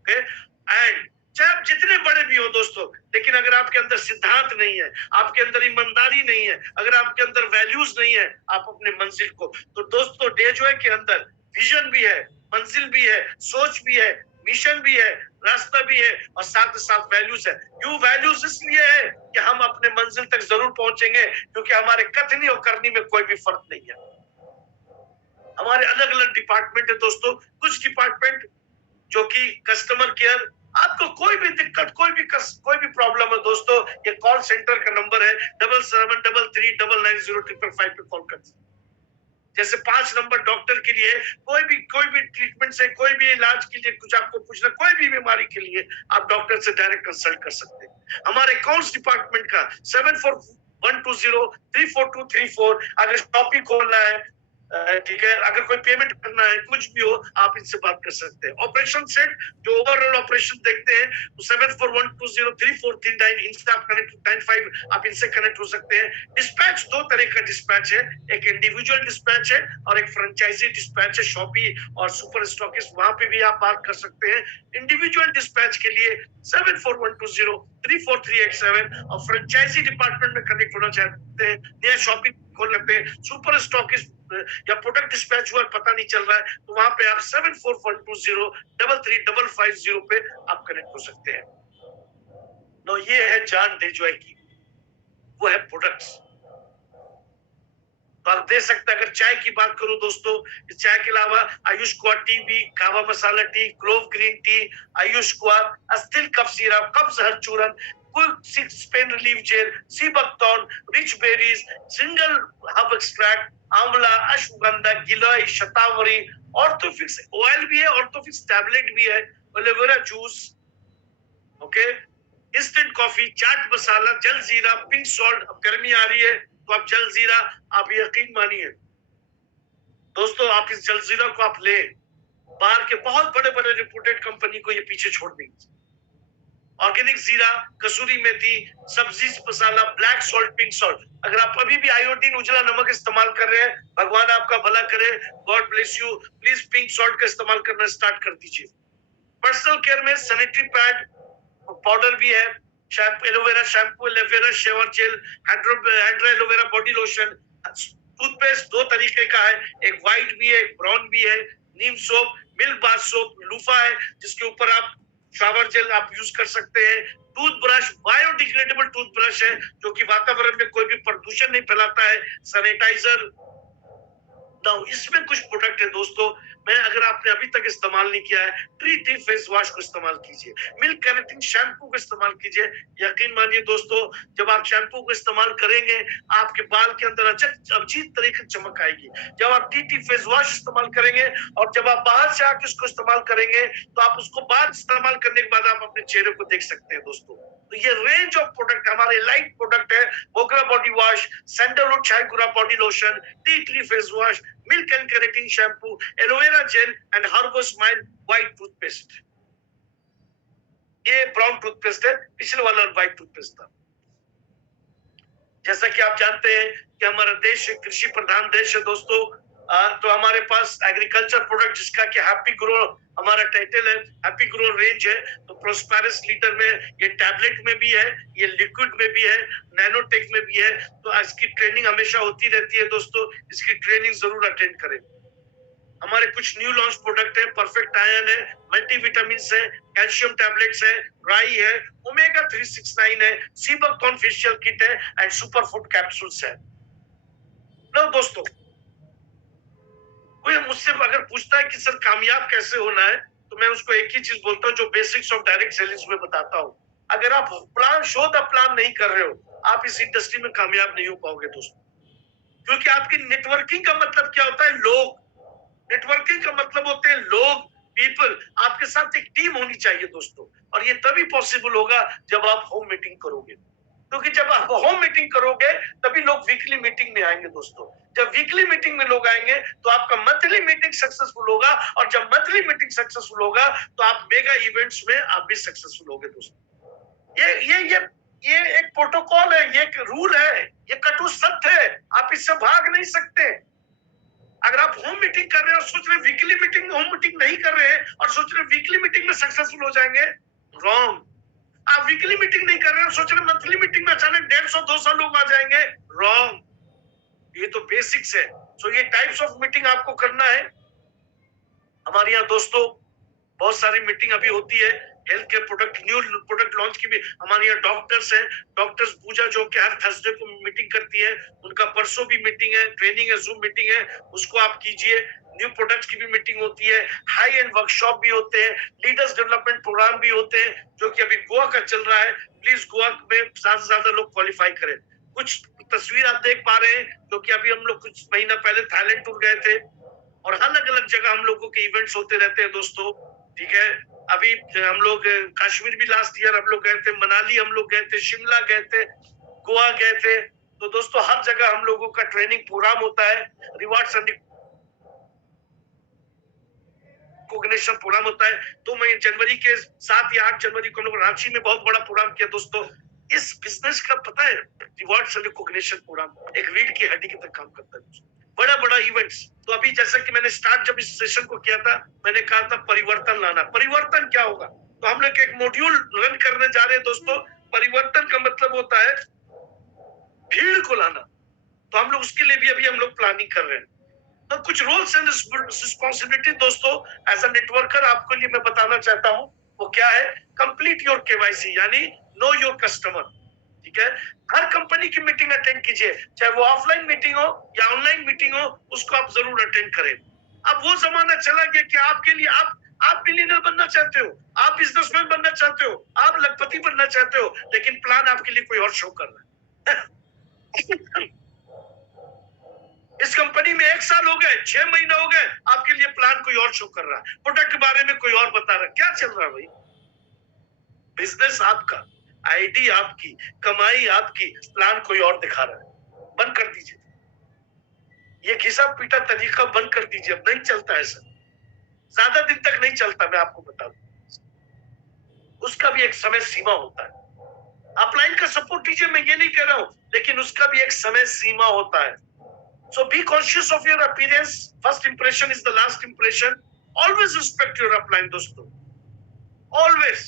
okay, and चाहे आप जितने बड़े भी हो दोस्तों, लेकिन अगर आपके अंदर सिद्धांत नहीं है, आपके अंदर ईमानदारी नहीं है, अगर आपके अंदर वैल्यूज नहीं है, आप अपने मंजिल को, तो दोस्तों डे जॉय के अंदर विजन भी है, मंजिल भी है, सोच भी है, मिशन भी है, रास्ता भी है और साथ साथ वैल्यूज है। क्यों वैल्यूज इसलिए है कि हम अपने मंजिल तक जरूर पहुंचेंगे, क्योंकि हमारे कथनी और करनी में कोई भी फर्क नहीं है। हमारे अलग अलग डिपार्टमेंट है दोस्तों, कुछ डिपार्टमेंट जो कि कस्टमर केयर, आपको कोई भी दिक्कत, कोई भी प्रॉब्लम है दोस्तों, ये कॉल सेंटर का नंबर है 7733990555 पे कॉल कर। जैसे 5 नंबर डॉक्टर के लिए, कोई भी ट्रीटमेंट से, कोई भी इलाज के लिए कुछ आपको पूछना, कोई भी बीमारी के लिए आप डॉक्टर से डायरेक्ट कंसल्ट कर सकते हैं। हमारे अकाउंट्स डिपार्टमेंट का 7412034234, अगर शॉप ही खोलना है, ठीक है, अगर कोई पेमेंट करना है, कुछ भी हो, आप इनसे बात कर सकते हैं। ऑपरेशन सेट जो ओवरऑल ऑपरेशन देखते हैं, तो 7412034339 इनसे आप कनेक्ट, 95 आप इनसे कनेक्ट हो सकते हैं। डिस्पैच दो तरह का डिस्पैच है, एक इंडिविजुअल डिस्पैच है और एक फ्रेंचाइजी डिस्पैच है। शॉपी और सुपर स्टॉकिस्ट, वहां पे भी आप बात कर सकते हैं। इंडिविजुअल डिस्पैच के लिए 7412034387 और फ्रेंचाइजी डिपार्टमेंट में कनेक्ट होना चाहते हैं, नया शॉपिंग खोल लेते हैं, सुपर स्टॉकिस्ट या प्रोडक्ट डिस्पैच हुआ पता नहीं चल रहा है, तो वहां पे आप 7412033550 पे आप कनेक्ट हो सकते हैं। तो ये है जान देजॉय की, वो है प्रोडक्ट्स। तो आप दे सकते हैं। अगर चाय की बात करूं दोस्तों, चाय के अलावा आयुष कुआ टी भी, kahwa masala tea, clove green tea, Ayush कुआ, अस्थिल कफ सिरप, कब्ज हर चूरन, quick 6 pain relief gel, seabuckthorn, rich berries, single herb extract, amla, ashwagandha, गिलोय, शतावरी, ऑर्थोफिक्स ऑयल भी है, ऑर्थोफिक्स टैबलेट भी है, aloe vera juice, okay, instant coffee, chaat masala, jal jeera, pink salt. अब गर्मी आ रही है तो आप जल जीरा, आप यकीन मानिए दोस्तों, आप इस जल जीरा को आप ले, बाहर के बहुत बड़े बड़े रिपोर्टेड कंपनी को ये पीछे छोड़ देंगे। ऑर्गेनिक जीरा, कसूरी मेथी, सब्जी मसाला, ब्लैक सॉल्ट, पिंक सॉल्ट। अगर आप अभी भी आयोडीन उजला नमक इस्तेमाल कर रहे हैं, भगवान आपका भला करे, God bless you, please pink salt का इस्तेमाल करना स्टार्ट कर दीजिए। पर्सनल केयर में सैनिटरी पैड पाउडर भी है, shampoo, aloe vera shampoo, aloe vera shaver gel, hydra aloe vera body lotion, toothpaste दो तरीके का है, एक व्हाइट भी है, एक ब्राउन भी है, neem soap, milk bath soap, loofah है जिसके ऊपर आप शावर जेल आप यूज कर सकते हैं। टूथब्रश बायोडिग्रेडेबल टूथब्रश है जो कि वातावरण में कोई भी प्रदूषण नहीं फैलाता है। सैनिटाइजर, इसमें कुछ प्रोडक्ट है दोस्तों, मैं अगर आपने अभी तक इस्तेमाल नहीं किया है, ट्री टी फेस वॉश को इस्तेमाल कीजिए, मिल्क केराटिन शैम्पू को इस्तेमाल कीजिए। यकीन मानिए दोस्तों, जब आप शैम्पू को इस्तेमाल करेंगे, आपके बाल के अंदर अजीब तरह की चमक आएगी। जब आप टी फेस वॉश इस्तेमाल करेंगे और जब आप बाहर से आके उसको इस्तेमाल करेंगे, तो आप उसको बाद इस्तेमाल करने के बाद आप अपने चेहरे को देख सकते हैं दोस्तों। तो ये रेंज ऑफ प्रोडक्ट हमारे लाइट प्रोडक्ट है, मोगरा बॉडी वॉश, सैंडलवुड चायगुरा body lotion, tea tree face wash, milk and keratin shampoo, aloe vera gel and herbal smile white toothpaste. ये ब्राउन टूथपेस्ट है, पिछले वाला व्हाइट टूथपेस्ट था। जैसा कि आप जानते हैं कि हमारा देश कृषि प्रधान देश है दोस्तों, तो हमारे पास एग्रीकल्चर प्रोडक्ट जिसका कि हैप्पी ग्रो हमारा टाइटल है, हैप्पी ग्रो रेंज है। तो प्रोस्पेरस लीटर में ये टैबलेट में भी है, ये लिक्विड में भी है, नैनोटेक में भी है। तो इसकी ट्रेनिंग हमेशा होती रहती है दोस्तों, इसकी ट्रेनिंग जरूर अटेंड करें। हमारे कुछ न्यू लॉन्च प्रोडक्ट है, परफेक्ट आयन है, मल्टीविटामिन है, कैल्शियम टैबलेट्स है, राई है, ओमेगा 369 है, सीबकथॉर्न फेशियल किट है एंड सुपर फूड कैप्सूल्स है। लो दोस्तों, कोई मुझसे अगर पूछता है कि सर कामयाब कैसे होना है, तो मैं उसको एक ही चीज बोलता हूँ जो बेसिक्स ऑफ डायरेक्ट सेलिंग्स में बताता हूँ। अगर आप प्लान शो द प्लान नहीं कर रहे हो, आप इस इंडस्ट्री में कामयाब नहीं हो पाओगे दोस्तों। क्योंकि आपकी नेटवर्किंग का मतलब क्या होता है? लोग। नेटवर्किंग का मतलब होते हैं लोग, पीपल। आपके साथ एक टीम होनी चाहिए दोस्तों, और ये तभी पॉसिबल होगा जब आप होम मीटिंग करोगे। क्योंकि जब आप होम मीटिंग करोगे तभी लोग वीकली मीटिंग में आएंगे दोस्तों। जब वीकली मीटिंग में लोग आएंगे तो आपका मंथली मीटिंग सक्सेसफुल होगा, और जब मंथली मीटिंग सक्सेसफुल होगा तो आप मेगा इवेंट्स में आप भी सक्सेसफुल होगे दोस्तों। ये एक प्रोटोकॉल है, ये एक रूल है, ये कटु सत्य है, आप इससे भाग नहीं सकते। अगर आप होम मीटिंग कर रहे हो, सोच रहे वीकली मीटिंग, होम मीटिंग नहीं कर रहे हैं और सोच रहे वीकली मीटिंग में सक्सेसफुल हो जाएंगे, रॉन्ग। आप वीकली मीटिंग नहीं कर रहे हो, सोच रहे मंथली मीटिंग में अचानक 150-200 लोग आ जाएंगे, रॉन्ग। ये तो बेसिक्स है। सो ये टाइप्स ऑफ मीटिंग आपको करना है। हमारे यहाँ दोस्तों बहुत सारी मीटिंग अभी होती है, health care product, new product launch की भी। हमारे यहाँ डॉक्टर्स हैं, डॉक्टर्स पूजा जो कि हर थर्सडे को मीटिंग करती है, उनका परसों भी मीटिंग है, ट्रेनिंग है, जूम मीटिंग है, उसको आप कीजिए। न्यू प्रोडक्ट्स की भी मीटिंग होती है, हाई एंड वर्कशॉप भी होते हैं, लीडर्स डेवलपमेंट प्रोग्राम भी होते हैं, जो कि अभी गोवा का चल रहा है। प्लीज गोवा में ज्यादा से ज्यादा लोग क्वालिफाई करें। कुछ तस्वीर आप देख पा रहे हैं, जो कि अभी हम लोग कुछ महीना पहले थाईलैंड टूर गए थे, और अलग अलग जगह हम लोगों के इवेंट्स होते रहते हैं दोस्तों। ठीक है, अभी हम लोग कश्मीर भी लास्ट ईयर हम लोग गए थे, मनाली हम लोग गए थे, शिमला गए थे, गोवा गए थे। तो दोस्तों हर जगह हम लोगों का ट्रेनिंग प्रोग्राम होता है, रिवार्ड्स एंड रिकॉग्निशन प्रोग्राम होता है। तो मैं जनवरी के 7 या 8 जनवरी को हम लोग रांची में बहुत बड़ा प्रोग्राम किया दोस्तों। इस बिजनेस का पता है रिवॉर्ड्स एंड रिकॉग्निशन प्रोग्राम एक रीढ़ की हड्डी की तरह काम करता है। बड़ा बड़ा इवेंट्स। तो अभी जैसा कि मैंने स्टार्ट जब इस सेशन को किया था, मैंने कहा था परिवर्तन लाना। परिवर्तन क्या होगा? तो हम लोग एक मॉड्यूल रन करने जा रहे हैं दोस्तों। परिवर्तन का मतलब होता है भीड़ को लाना। तो हम लोग उसके लिए भी अभी हम लोग प्लानिंग कर रहे हैं। तो कुछ रोल्स एंड रिस्पॉन्सिबिलिटी दोस्तों एज अ नेटवर्कर आपको लिए मैं बताना चाहता हूँ। वो क्या है? कंप्लीट योर केवाईसी, यानी नो योर कस्टमर। ठीक है, हर कंपनी की मीटिंग अटेंड कीजिए, चाहे वो ऑफलाइन मीटिंग हो या ऑनलाइन मीटिंग हो, उसको आप जरूर अटेंड करें। अब वो जमाना चला गया कि आपके लिए आप मिलियनर बनना चाहते हो, आप बिजनेसमैन बनना चाहते हो, आप लखपति बनना चाहते हो, लेकिन प्लान आपके लिए कोई और शो कर रहा है। इस कंपनी में 1 साल हो गए, 6 महीने हो गए, आपके लिए प्लान कोई और शो कर रहा है, प्रोडक्ट के बारे में कोई और बता रहा है। क्या चल रहा है भाई? बिजनेस आपका, आईडी आपकी, कमाई आपकी, प्लान कोई और दिखा रहा है। बंद कर दीजिए ये घिसा पीटा तरीका, बंद कर दीजिए। अब नहीं चलता है सर, ज्यादा दिन तक नहीं चलता। मैं आपको बता दूं, उसका भी एक समय सीमा होता है। अपलाइन का सपोर्ट कीजिए, मैं ये नहीं कह रहा हूं, लेकिन उसका भी एक समय सीमा होता है। So be conscious of your appearance. First impression is the last impression. Always respect your upline दोस्तों. Always.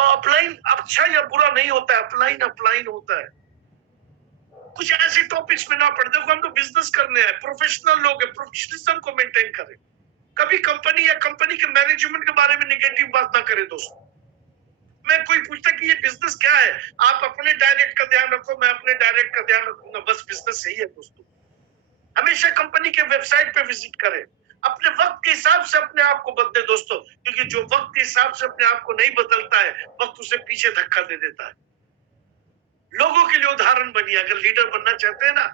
अपलाइन अच्छा या बुरा नहीं होता है, अपलाइन अपलाइन होता है। कुछ ऐसे टॉपिक्स में ना पढ़, देखो हम लोग बिजनेस करने हैं, प्रोफेशनल लोग हैं, प्रोफेशनलिज्म को मेंटेन करें। कभी कंपनी या कंपनी के मैनेजमेंट के बारे में नेगेटिव बात ना करें दोस्तों। मैं कोई पूछता कि ये बिजनेस क्या है, आप अपने डायरेक्ट का ध्यान रखो, मैं अपने डायरेक्ट का ध्यान रखूंगा, बस बिजनेस यही है दोस्तों। हमेशा कंपनी के वेबसाइट पे विजिट करें, अपने वक्त के हिसाब से अपने आप को बदले दोस्तों, क्योंकि जो वक्त के हिसाब से अपने आप को नहीं बदलता है, वक्त उसे पीछे धक्का दे देता है। लोगों के लिए उदाहरण बनिए अगर लीडर बनना चाहते हैं ना,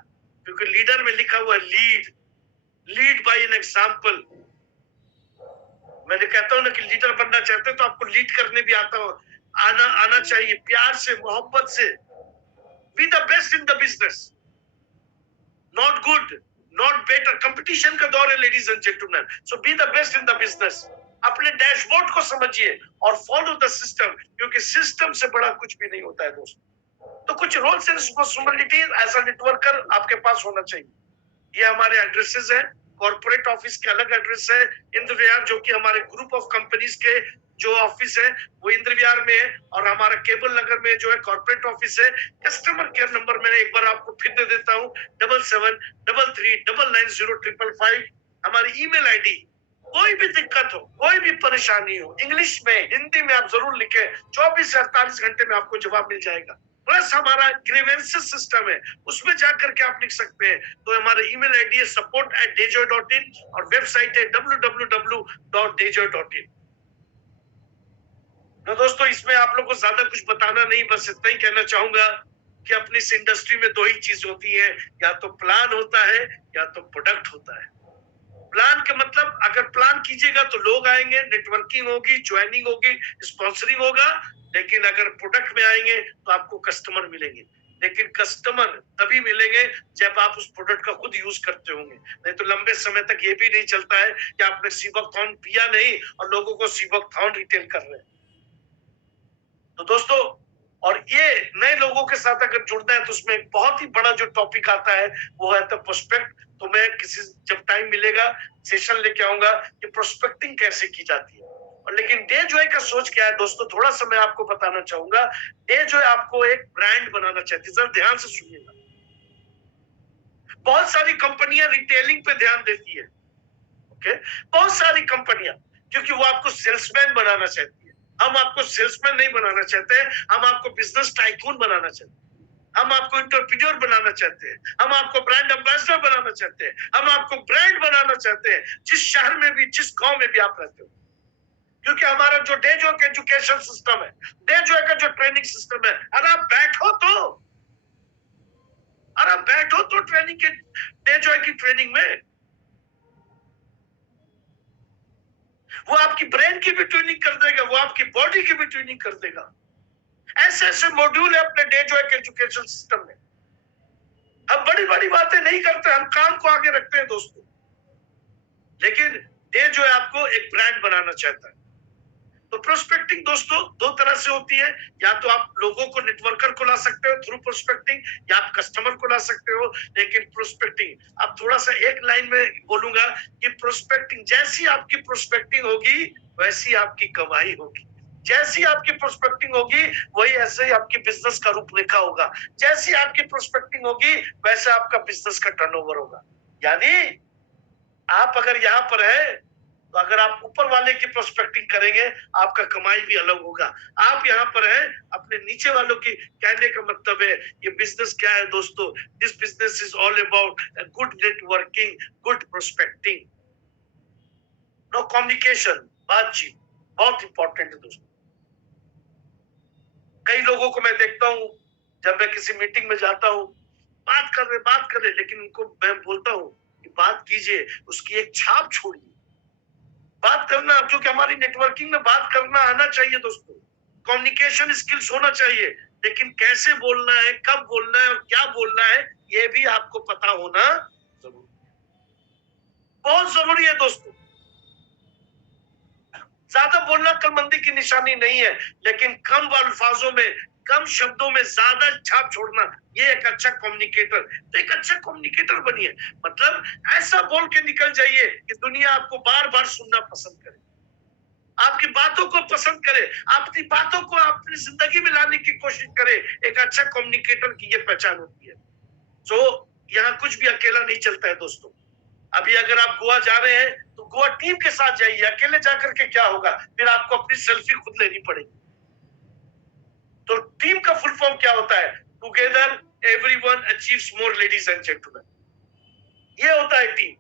क्योंकि लीडर में लिखा हुआ लीड बाय एन एग्जाम्पल। मैंने कहता हूं ना कि लीडर बनना चाहते हैं तो आपको लीड करने भी आना चाहिए, प्यार से, मोहब्बत से। Be the best in the business, not good, not better. Competition का दौर है ladies and gentleman, so be the best in the business. अपने डैशबोर्ड को समझिए और फॉलो द सिस्टम, क्योंकि सिस्टम से बड़ा कुछ भी नहीं होता है दोस्तों। तो कुछ roles and responsibilities as a networker आपके पास होना चाहिए। ये हमारे एड्रेसेस हैं। कॉर्पोरेट ऑफिस के अलग एड्रेस है, इंद्र विहार, जो कि हमारे ग्रुप ऑफ कंपनीज के जो ऑफिस है वो इंद्र विहार में है, और हमारा केबल नगर में जो है कॉर्पोरेट ऑफिस है। कस्टमर केयर नंबर मैंने एक बार आपको फिर दे देता हूँ, 7733990555। हमारी ईमेल आईडी। कोई भी दिक्कत हो, कोई भी परेशानी हो, इंग्लिश में, हिंदी में आप जरूर लिखें, 24 से 48 घंटे में आपको जवाब मिल जाएगा। प्लस हमारा ग्रीवेंसेस सिस्टम है, उसमें जाकर के आप लिख सकते हैं। तो हमारा ईमेल आईडी है support@dayjoy.in और वेबसाइट है www.dayjoy.in। तो दोस्तों इसमें आप लोगों को ज्यादा कुछ बताना नहीं, बस इतना ही कहना चाहूंगा कि अपनी इस इंडस्ट्री में 2 ही चीज होती है, या तो प्लान होता है या तो प्रोडक्ट होता है। प्लान का मतलब अगर प्लान कीजिएगा तो लोग आएंगे, नेटवर्किंग होगी, ज्वाइनिंग होगी, स्पॉन्सरिंग होगा। लेकिन अगर प्रोडक्ट में आएंगे तो आपको कस्टमर मिलेंगे, लेकिन कस्टमर तभी मिलेंगे जब आप उस प्रोडक्ट का खुद यूज करते होंगे। नहीं तो लंबे समय तक ये भी नहीं चलता है कि आपने सीबकथॉर्न पिया नहीं और लोगों को सीबकथॉर्न रिटेल कर रहे हैं। तो दोस्तों, और ये नए लोगों के साथ अगर जुड़ना है तो उसमें एक बहुत ही बड़ा जो टॉपिक आता है वो है द प्रोस्पेक्ट। तो मैं किसी जब टाइम मिलेगा सेशन लेके आऊंगा कि प्रोस्पेक्टिंग कैसे की जाती है। और लेकिन डे जॉय का सोच क्या है दोस्तों, थोड़ा सा मैं आपको बताना चाहूंगा। डे जॉय आपको एक ब्रांड बनाना चाहती है, जरा ध्यान से सुनिएगा। बहुत सारी कंपनियां रिटेलिंग पे ध्यान देती है, ओके, बहुत सारी कंपनियां, क्योंकि वो आपको सेल्समैन बनाना चाहती है। हम आपको सेल्समैन नहीं बनाना चाहते हैं, हम आपको बिजनेस टाइकून बनाना चाहते हैं, हम आपको इंटरप्रेन्योर बनाना चाहते हैं, हम आपको ब्रांड एम्बेसडर बनाना चाहते हैं, हम आपको ब्रांड बनाना चाहते हैं जिस शहर में भी, जिस गांव में भी आप रहते हो। क्योंकि हमारा जो डे जॉय का एजुकेशन सिस्टम है, डे जॉय का जो ट्रेनिंग सिस्टम है, अरे आप बैठो तो ट्रेनिंग के, डे जॉय की ट्रेनिंग में वो आपकी ब्रेन की भी ट्रेनिंग कर देगा, वो आपकी बॉडी की भी ट्रेनिंग कर देगा। ऐसे ऐसे मॉड्यूल है अपने डे जॉय के एजुकेशन सिस्टम में। हम बड़ी बड़ी बातें नहीं करते, हम काम को आगे रखते हैं दोस्तों। लेकिन डे जो है आपको एक ब्रांड बनाना चाहता है। तो प्रोस्पेक्टिंग दोस्तों दो तरह से होती है, या तो आप लोगों को नेटवर्कर को ला सकते हो थ्रू प्रोस्पेक्टिंग, या आप कस्टमर को ला सकते हो। लेकिन प्रोस्पेक्टिंग, अब थोड़ा सा एक लाइन में बोलूंगा कि प्रोस्पेक्टिंग, जैसी आपकी प्रोस्पेक्टिंग होगी वैसी आपकी कमाई होगी। जैसी आपकी प्रोस्पेक्टिंग होगी वही ऐसे ही आपकी बिजनेस का रूपरेखा होगा। जैसी आपकी प्रोस्पेक्टिंग होगी वैसे आपका बिजनेस का टर्नओवर होगा। यानी आप अगर यहाँ पर है तो अगर आप ऊपर वाले की प्रोस्पेक्टिंग करेंगे आपका कमाई भी अलग होगा। आप यहाँ पर हैं अपने नीचे वालों की, कहने का मतलब है ये बिजनेस क्या है दोस्तों, this business is all about good networking, good prospecting, no communication, बातचीत बहुत इंपॉर्टेंट है दोस्तों। कई लोगों को मैं देखता हूँ जब मैं किसी मीटिंग में जाता हूँ, बात कर रहे, लेकिन उनको मैं बोलता हूँ कि बात कीजिए, उसकी एक छाप छोड़िए। बात करना, क्योंकि हमारी नेटवर्किंग में बात करना आना चाहिए दोस्तों, कम्युनिकेशन स्किल्स होना चाहिए, लेकिन कैसे बोलना है, कब बोलना है और क्या बोलना है ये भी आपको पता होना जरूरी, बहुत जरूरी है दोस्तों। ज्यादा बोलना कलमंदी की निशानी नहीं है, लेकिन कम अल्फाजों में, कम शब्दों में ज्यादा छाप छोड़ना ये एक अच्छा कम्युनिकेटर। तो एक अच्छा कम्युनिकेटर बनिए, मतलब ऐसा बोल के निकल जाइए कि दुनिया आपको बार बार सुनना पसंद करे, आपकी बातों को पसंद करे, अपनी बातों को अपनी जिंदगी में लाने की कोशिश करे। एक अच्छा कम्युनिकेटर की ये पहचान होती है। तो यहाँ कुछ भी अकेला नहीं चलता है दोस्तों। अभी अगर आप गोवा जा रहे हैं तो गोवा टीम के साथ जाइए, अकेले जाकर के क्या होगा, फिर आपको अपनी सेल्फी खुद लेनी पड़ेगी। तो टीम का फुल फॉर्म क्या होता है, together everyone achieves more, ladies and gentleman, ये होता है टीम,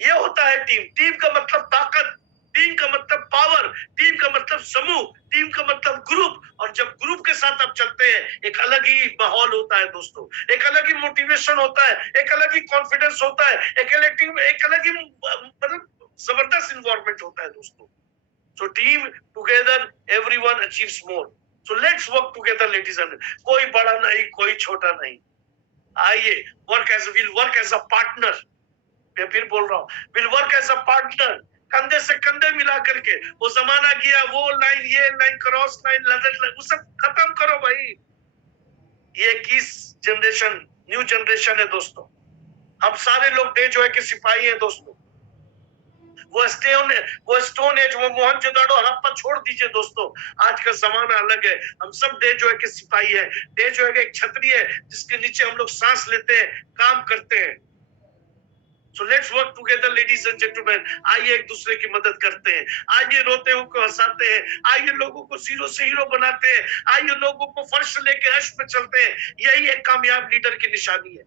ये होता है टीम। टीम का मतलब ताकत, टीम का मतलब पावर, टीम का मतलब समूह, टीम का मतलब ग्रुप। और जब ग्रुप के साथ आप चलते हैं एक अलग ही माहौल होता है दोस्तों, एक अलग ही मोटिवेशन होता है, एक अलग ही कॉन्फिडेंस होता है, एक अलग ही मतलब जबरदस्त इन्वायरमेंट होता है दोस्तों। So team, together everyone achieves more. So let's work together ladies and, कोई बड़ा नहीं कोई छोटा नहीं, आइए we'll work as a partner. मैं फिर बोल रहा हूँ, we'll work as a partner, कंधे से कंधे मिला करके। वो जमाना गया, वो लाइन, ये लाइन, क्रॉस लाइन, वो सब खत्म करो भाई। ये 21 जनरेशन, न्यू जनरेशन है दोस्तों। हम सारे लोग डे जो है कि सिपाही हैं दोस्तों। वो स्टोन एज, वो मोहनजोदड़ो हड़प्पा छोड़ दीजिए दोस्तों। आज का जमाना अलग है, हम सब डे जो है कि सिपाही है। डे जो है कि एक छतरी है जिसके नीचे हम लोग सांस लेते हैं, काम करते हैं। So let's work together, ladies and gentlemen. आइए एक दूसरे की मदद करते हैं, आइए रोते हुए को हंसाते हैं, आइए लोगों को जीरो से हीरो बनाते हैं, आइए लोगों को फर्श से लेके अर्श पे चलते हैं। यही एक कामयाब लीडर की निशानी है।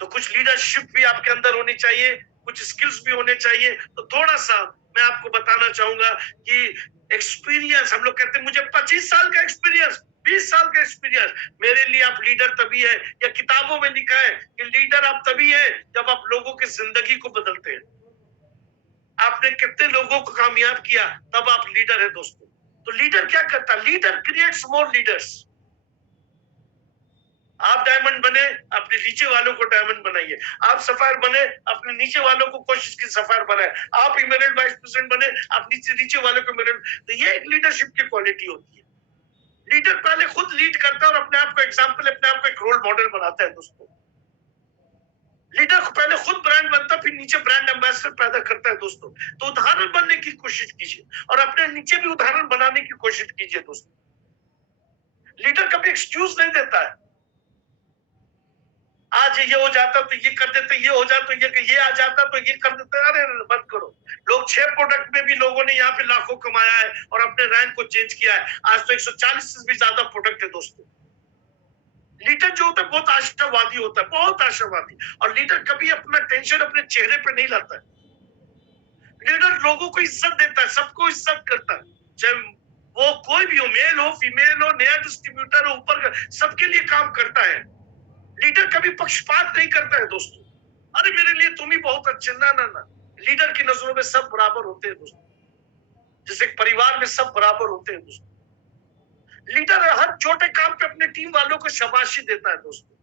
तो कुछ लीडरशिप भी आपके अंदर होनी चाहिए, कुछ स्किल्स भी होने चाहिए। तो थोड़ा सा मैं आपको बताना चाहूंगा कि एक्सपीरियंस, हम लोग कहते हैं मुझे 25 साल का एक्सपीरियंस, 20 साल का एक्सपीरियंस। मेरे लिए आप लीडर तभी है, या किताबों में लिखा है कि लीडर आप तभी है जब आप लोगों की जिंदगी को बदलते हैं। आपने कितने लोगों को कामयाब किया, तब आप लीडर है दोस्तों। तो लीडर क्या करता है, लीडर क्रिएट्स मोर लीडर्स। आप डायमंड बने, अपने नीचे वालों को डायमंड बनाइए। आप सफायर बने, अपने नीचे वालों को कोशिश की सफायर बनाए। आप इमेरिट वाइस प्रेसिडेंट बने, आप नीचे वालों को इमेरिट। तो ये एक लीडरशिप की क्वालिटी होती है। लीडर पहले खुद लीड करता है और अपने आप को एग्जाम्पल, अपने आप को एक रोल मॉडल बनाता है दोस्तों। लीडर को पहले खुद ब्रांड बनता, फिर नीचे ब्रांड एम्बेसडर पैदा करता है दोस्तों। तो उदाहरण बनने की कोशिश कीजिए और अपने नीचे भी उदाहरण बनाने की कोशिश कीजिए दोस्तों। लीडर कभी एक्सक्यूज नहीं देता है, आज ये हो जाता तो ये कर देते, ये हो जाता तो ये आ जाता तो ये कर देते। अरे मत करो। लोग 6 प्रोडक्ट में भी लोगों ने यहाँ पे लाखों कमाया है और अपने रैंक को चेंज किया है। आज तो 140 से भी ज्यादा प्रोडक्ट है दोस्तों। लीडर जो होता है बहुत आशावादी होता है, बहुत आशावादी। और लीडर कभी अपना टेंशन अपने चेहरे पे नहीं लाता है। लीडर लोगों को इज्जत देता है, सबको इज्जत करता है, चाहे वो कोई भी हो, मेल हो, फीमेल हो, नया डिस्ट्रीब्यूटर हो, ऊपर, सबके लिए काम करता है। लीडर कभी पक्षपात नहीं करता है दोस्तों। अरे मेरे लिए तुम ही बहुत अच्छे, ना ना ना। लीडर की नजरों में सब बराबर होते हैं दोस्तों, जैसे परिवार में सब बराबर होते हैं दोस्तों। लीडर हर छोटे काम पे अपने टीम वालों को शाबाशी देता है दोस्तों।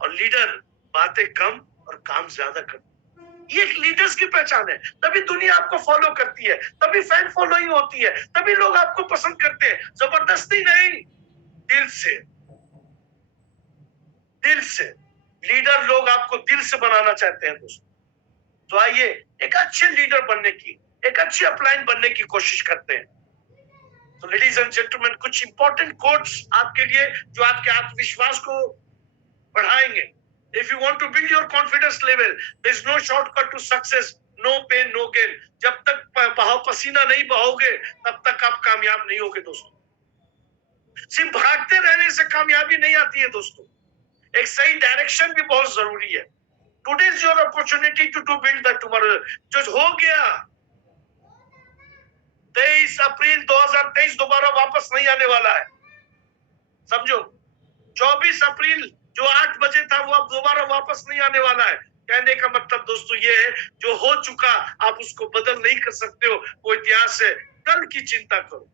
और लीडर बातें कम और काम ज्यादा करता है। ये एक लीडर्स की पहचान है। तभी दुनिया आपको फॉलो करती है, तभी फैन फॉलोइंग होती है, तभी लोग आपको पसंद करते हैं। जबरदस्ती नहीं, दिल से। दिल से लीडर लोग आपको दिल से बनाना चाहते हैं दोस्तों। तो आइए एक अच्छे लीडर बनने की, एक अच्छे अपलाइन बनने की कोशिश करते हैं। तो लेडीज एंड जेंटलमैन, कुछ इंपॉर्टेंट कोट्स आपके लिए जो आपके आत्मविश्वास को बढ़ाएंगे। If you want to build your confidence level, there is no shortcut to success, no pain, no gain. जब तक पसीना नहीं बहाओगे, तब तक आप कामयाब नहीं होगे दोस्तों। सिर्फ भागते रहने से कामयाबी नहीं आती है दोस्तों। एक सही डायरेक्शन भी बहुत जरूरी है। Today is your opportunity to build that tomorrow. जो हो गया, 23 अप्रैल 2023 दोबारा वापस नहीं आने वाला है, समझो। 24 अप्रैल जो 8 बजे था वो अब दोबारा वापस नहीं आने वाला है। कहने का मतलब दोस्तों ये है, जो हो चुका आप उसको बदल नहीं कर सकते हो, वो इतिहास है। कल की चिंता करो,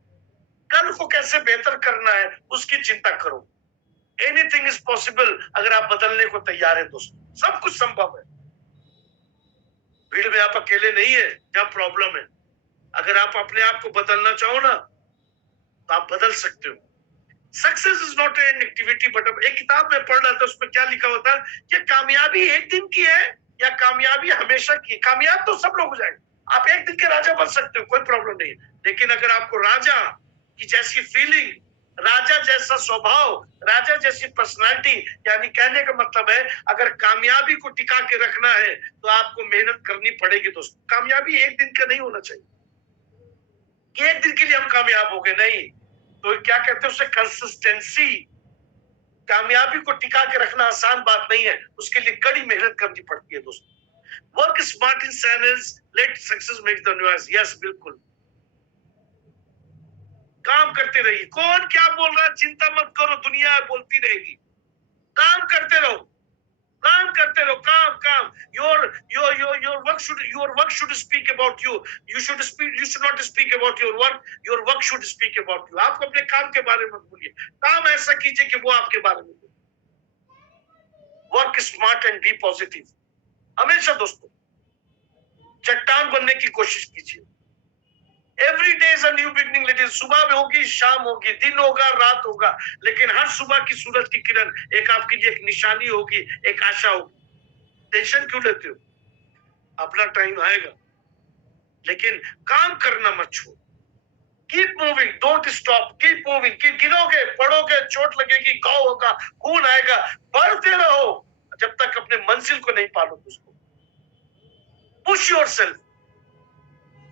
कल को कैसे बेहतर करना है उसकी चिंता करो। एनीथिंग इज पॉसिबल अगर आप बदलने को तैयार है दोस्तों, सब कुछ संभव है। भीड़ में आप अकेले नहीं है जहां प्रॉब्लम है। अगर आप अपने आप को बदलना चाहो ना, तो आप बदल सकते हो। Success is not an activity but, एक किताब में पढ़ रहा था, उसमें क्या लिखा होता है कि कामयाबी एक दिन की है या कामयाबी हमेशा की। कामयाब तो सब लोग हो जाएंगे, आप एक दिन के राजा बन सकते हो, कोई प्रॉब्लम नहीं है। लेकिन अगर आपको राजा की जैसी फीलिंग, राजा जैसा स्वभाव, राजा जैसी पर्सनालिटी, यानी कहने का मतलब है अगर कामयाबी को टिका के रखना है तो आपको मेहनत करनी पड़ेगी दोस्तों। कामयाबी एक दिन का नहीं होना चाहिए कि एक दिन के लिए हम कामयाब हो गए, नहीं। तो क्या कहते हैं उसे, कंसिस्टेंसी। कामयाबी को टिका के रखना आसान बात नहीं है, उसके लिए कड़ी मेहनत करनी पड़ती है दोस्तों। Work smart in salaries, let success make the noise. Yes, बिल्कुल। काम करते रहिए। कौन क्या बोल रहा है चिंता मत करो, दुनिया बोलती रहेगी। काम करते रहो, काम करते रहो, काम काम। your work should speak about you. You should not speak about your work. Your work should speak about you. आप अपने काम के बारे में बोलिए, काम ऐसा कीजिए कि वो आपके बारे में बोले। Work smart and be positive. हमेशा दोस्तों चट्टान बनने की कोशिश कीजिए। Every day is a new beginning ladies. सुबह में होगी, शाम होगी, दिन होगा, रात होगा, लेकिन हर सुबह की सूरज की किरण एक आपके लिए एक निशानी होगी, एक आशा होगी। टेंशन क्यों लेते हो? अपना टाइम आएगा, लेकिन काम करना मत छोड़ो। Keep moving, don't stop, keep moving. गिरोगे, पड़ोगे, चोट लगेगी, घाव होगा, खून आएगा, बढ़ते रहो जब तक अपने मंजिल को नहीं पालो। उसको पुश योरसेल्फ,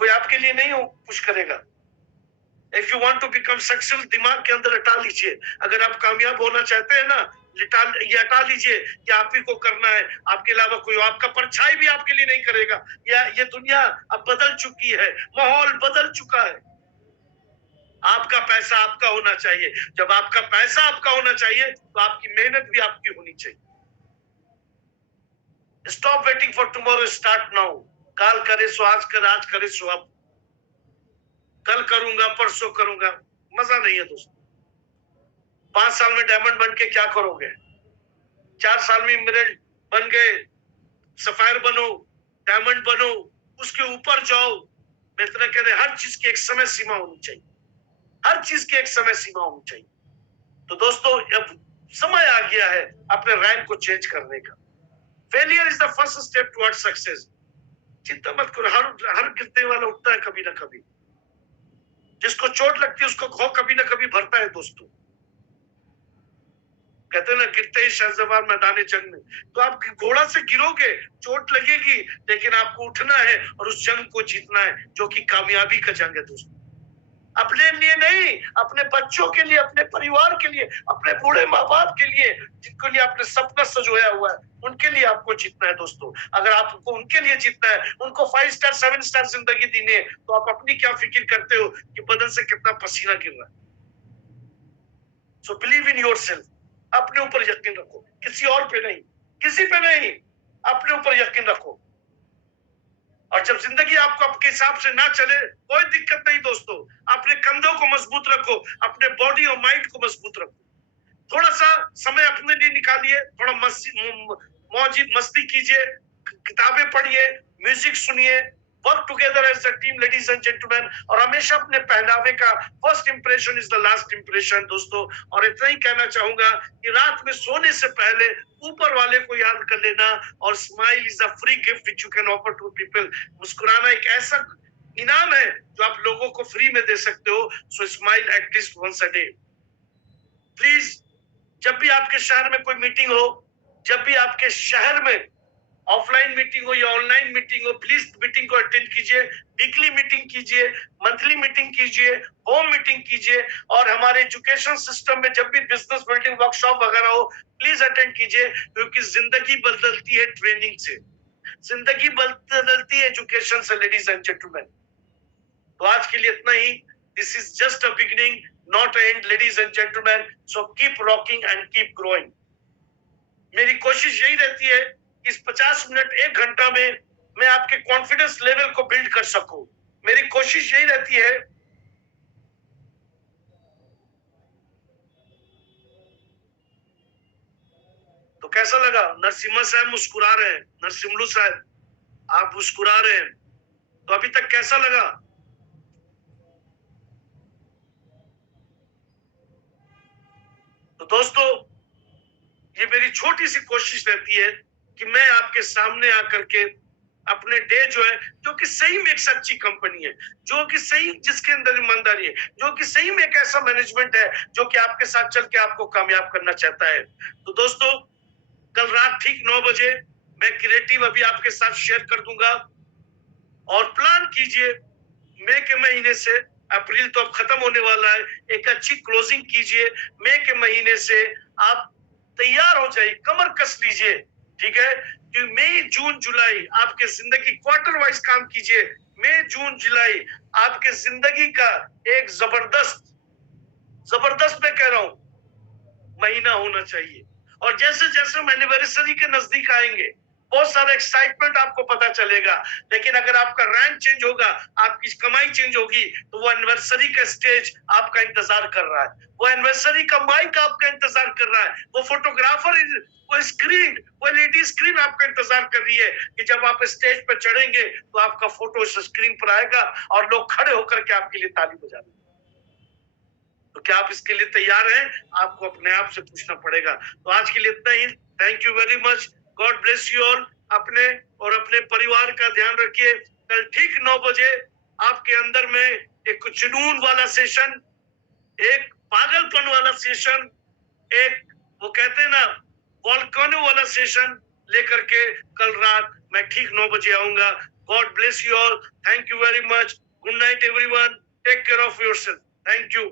कोई आपके लिए नहीं हो पुश करेगा। If you want to become successful, दिमाग के अंदर हटा लीजिए, अगर आप कामयाब होना चाहते हैं ना, ये हटा लीजिए कि आप ही को करना है, आपके अलावा कोई, आपका परछाई भी आपके लिए नहीं करेगा। या ये दुनिया अब बदल चुकी है, माहौल बदल चुका है। आपका पैसा आपका होना चाहिए। जब आपका पैसा आपका होना चाहिए तो आपकी मेहनत भी आपकी होनी चाहिए। Stop waiting for tomorrow, start now. काल करे सो आज कर, आज करे सो अब। कल करूंगा, परसों करूंगा, मजा नहीं है दोस्तों। 5 साल में डायमंड बन के क्या करोगे? 4 साल में मिनरल बन गए, सफायर बनो, डायमंड बनो, उसके ऊपर जाओ। मैं इतना कह रहे, हर चीज की एक समय सीमा होनी चाहिए, हर चीज की एक समय सीमा होनी चाहिए। तो दोस्तों अब समय आ गया है अपने रैंक को चेंज करने का। Failure is the first step toward success. चिंता मत करो, हर गिरने वाला उठता है कभी ना कभी। जिसको चोट लगती है उसको खो कभी ना कभी भरता है दोस्तों। कहते हैं ना, गिरते ही शहजवार मैदान जंग में। तो आप घोड़ा से गिरोगे, चोट लगेगी, लेकिन आपको उठना है और उस जंग को जीतना है, जो कि कामयाबी का जंग है दोस्तों। अपने लिए नहीं, अपने बच्चों के लिए, अपने परिवार के लिए, अपने बूढ़े माँ बाप के लिए, जिनके लिए आपने सपना सजोया हुआ है, उनके लिए आपको जीतना है दोस्तों। अगर आपको उनके लिए जीतना है, उनको 5 स्टार 7 स्टार जिंदगी देनी है, तो आप अपनी क्या फिक्र करते हो कि बदन से कितना पसीना गिर रहा है। So believe in yourself. अपने ऊपर यकीन रखो, किसी और पे नहीं, किसी पे नहीं, अपने ऊपर यकीन रखो। और जब जिंदगी आपको आपके हिसाब से ना चले, कोई दिक्कत नहीं दोस्तों। अपने कंधों को मजबूत रखो, अपने बॉडी और माइंड को मजबूत रखो। थोड़ा सा समय अपने लिए निकालिए, थोड़ा मस्ती कीजिए, किताबें पढ़िए, म्यूजिक सुनिए, work together as a team ladies and gentlemen. और हमेशा अपने पहनावे का first impression is the last impression दोस्तों। और इतना ही कहना चाहूंगा कि रात में सोने से पहले ऊपर वाले को याद कर लेना। और smile is a free gift which you can offer to people. मुस्कुराना एक ऐसा इनाम है जो आप लोगों को फ्री में दे सकते हो। So smile at least once a day. Please, जब भी आपके शहर में कोई मीटिंग हो, जब भी आपके शहर में ऑफलाइन मीटिंग हो या ऑनलाइन मीटिंग हो, प्लीज मीटिंग को अटेंड कीजिए। वीकली मीटिंग कीजिए, मंथली मीटिंग कीजिए, होम मीटिंग कीजिए। और हमारे एजुकेशन सिस्टम में जब भी बिजनेस बिल्डिंग वर्कशॉप वगैरह हो, प्लीज अटेंड कीजिए, क्योंकि जिंदगी बदलती है ट्रेनिंग से, जिंदगी बदलती है एजुकेशन से लेडीज एंड जेंटलमैन। तो आज के लिए इतना ही। This is just a beginning, not end ladies and gentleman. So keep rocking and keep growing. मेरी कोशिश यही रहती है कि इस 50 मिनट 1 घंटा में मैं आपके कॉन्फिडेंस लेवल को बिल्ड कर सकूं। मेरी कोशिश यही रहती है। तो कैसा लगा? नरसिम्हा साहब मुस्कुरा रहे हैं, नरसिम्लू साहब आप मुस्कुरा रहे हैं, तो अभी तक कैसा लगा? तो दोस्तों, ये मेरी छोटी सी कोशिश रहती है कि मैं आपके सामने आकर के अपने डे जो है, जो कि सही में एक सच्ची कंपनी है, जो कि सही जिसके अंदर ईमानदारी है, जो कि सही में एक ऐसा मैनेजमेंट है जो कि आपके साथ चल के आपको कामयाब करना चाहता है। तो दोस्तों, कल रात ठीक 9 बजे मैं क्रिएटिव अभी आपके साथ शेयर कर दूंगा। और प्लान कीजिए मई के महीने से, अप्रैल तो अब खत्म होने वाला है, एक अच्छी क्लोजिंग कीजिए। मई के महीने से आप तैयार हो जाइए, कमर कस लीजिए, ठीक है? कि मई जून जुलाई आपके जिंदगी क्वार्टर वाइज काम कीजिए। मई जून जुलाई आपके जिंदगी का एक जबरदस्त जबरदस्त मैं कह रहा हूं महीना होना चाहिए। और जैसे जैसे हम एनिवर्सरी के नजदीक आएंगे, बहुत सारा एक्साइटमेंट आपको पता चलेगा। लेकिन अगर आपका रैंक चेंज होगा, आपकी कमाई चेंज होगी, तो वो एनिवर्सरी का स्टेज आपका इंतजार कर रहा है, वो एनिवर्सरी का माइक आपका इंतजार कर रहा है, वो फोटोग्राफर, वो स्क्रीन, वो एलईडी स्क्रीन आपका इंतजार कर रही है कि जब आप स्टेज पर चढ़ेंगे तो आपका फोटो इस स्क्रीन पर आएगा और लोग खड़े होकर के आपके लिए ताली बजाएंगे। तो क्या आप इसके लिए तैयार हैं? आपको अपने आप से पूछना पड़ेगा। तो आज के लिए इतना ही। Thank you very much. God bless you all. अपने और अपने परिवार का ध्यान रखिए। कल ठीक 9 बजे आपके अंदर में एक जुनून वाला सेशन, एक पागलपन वाला सेशन, एक वो कहते हैं ना वॉल्केनो वाला सेशन लेकर के कल रात मैं ठीक 9 बजे आऊंगा। God bless you all. Thank you very much. Good night everyone. Take care of yourself. Thank you.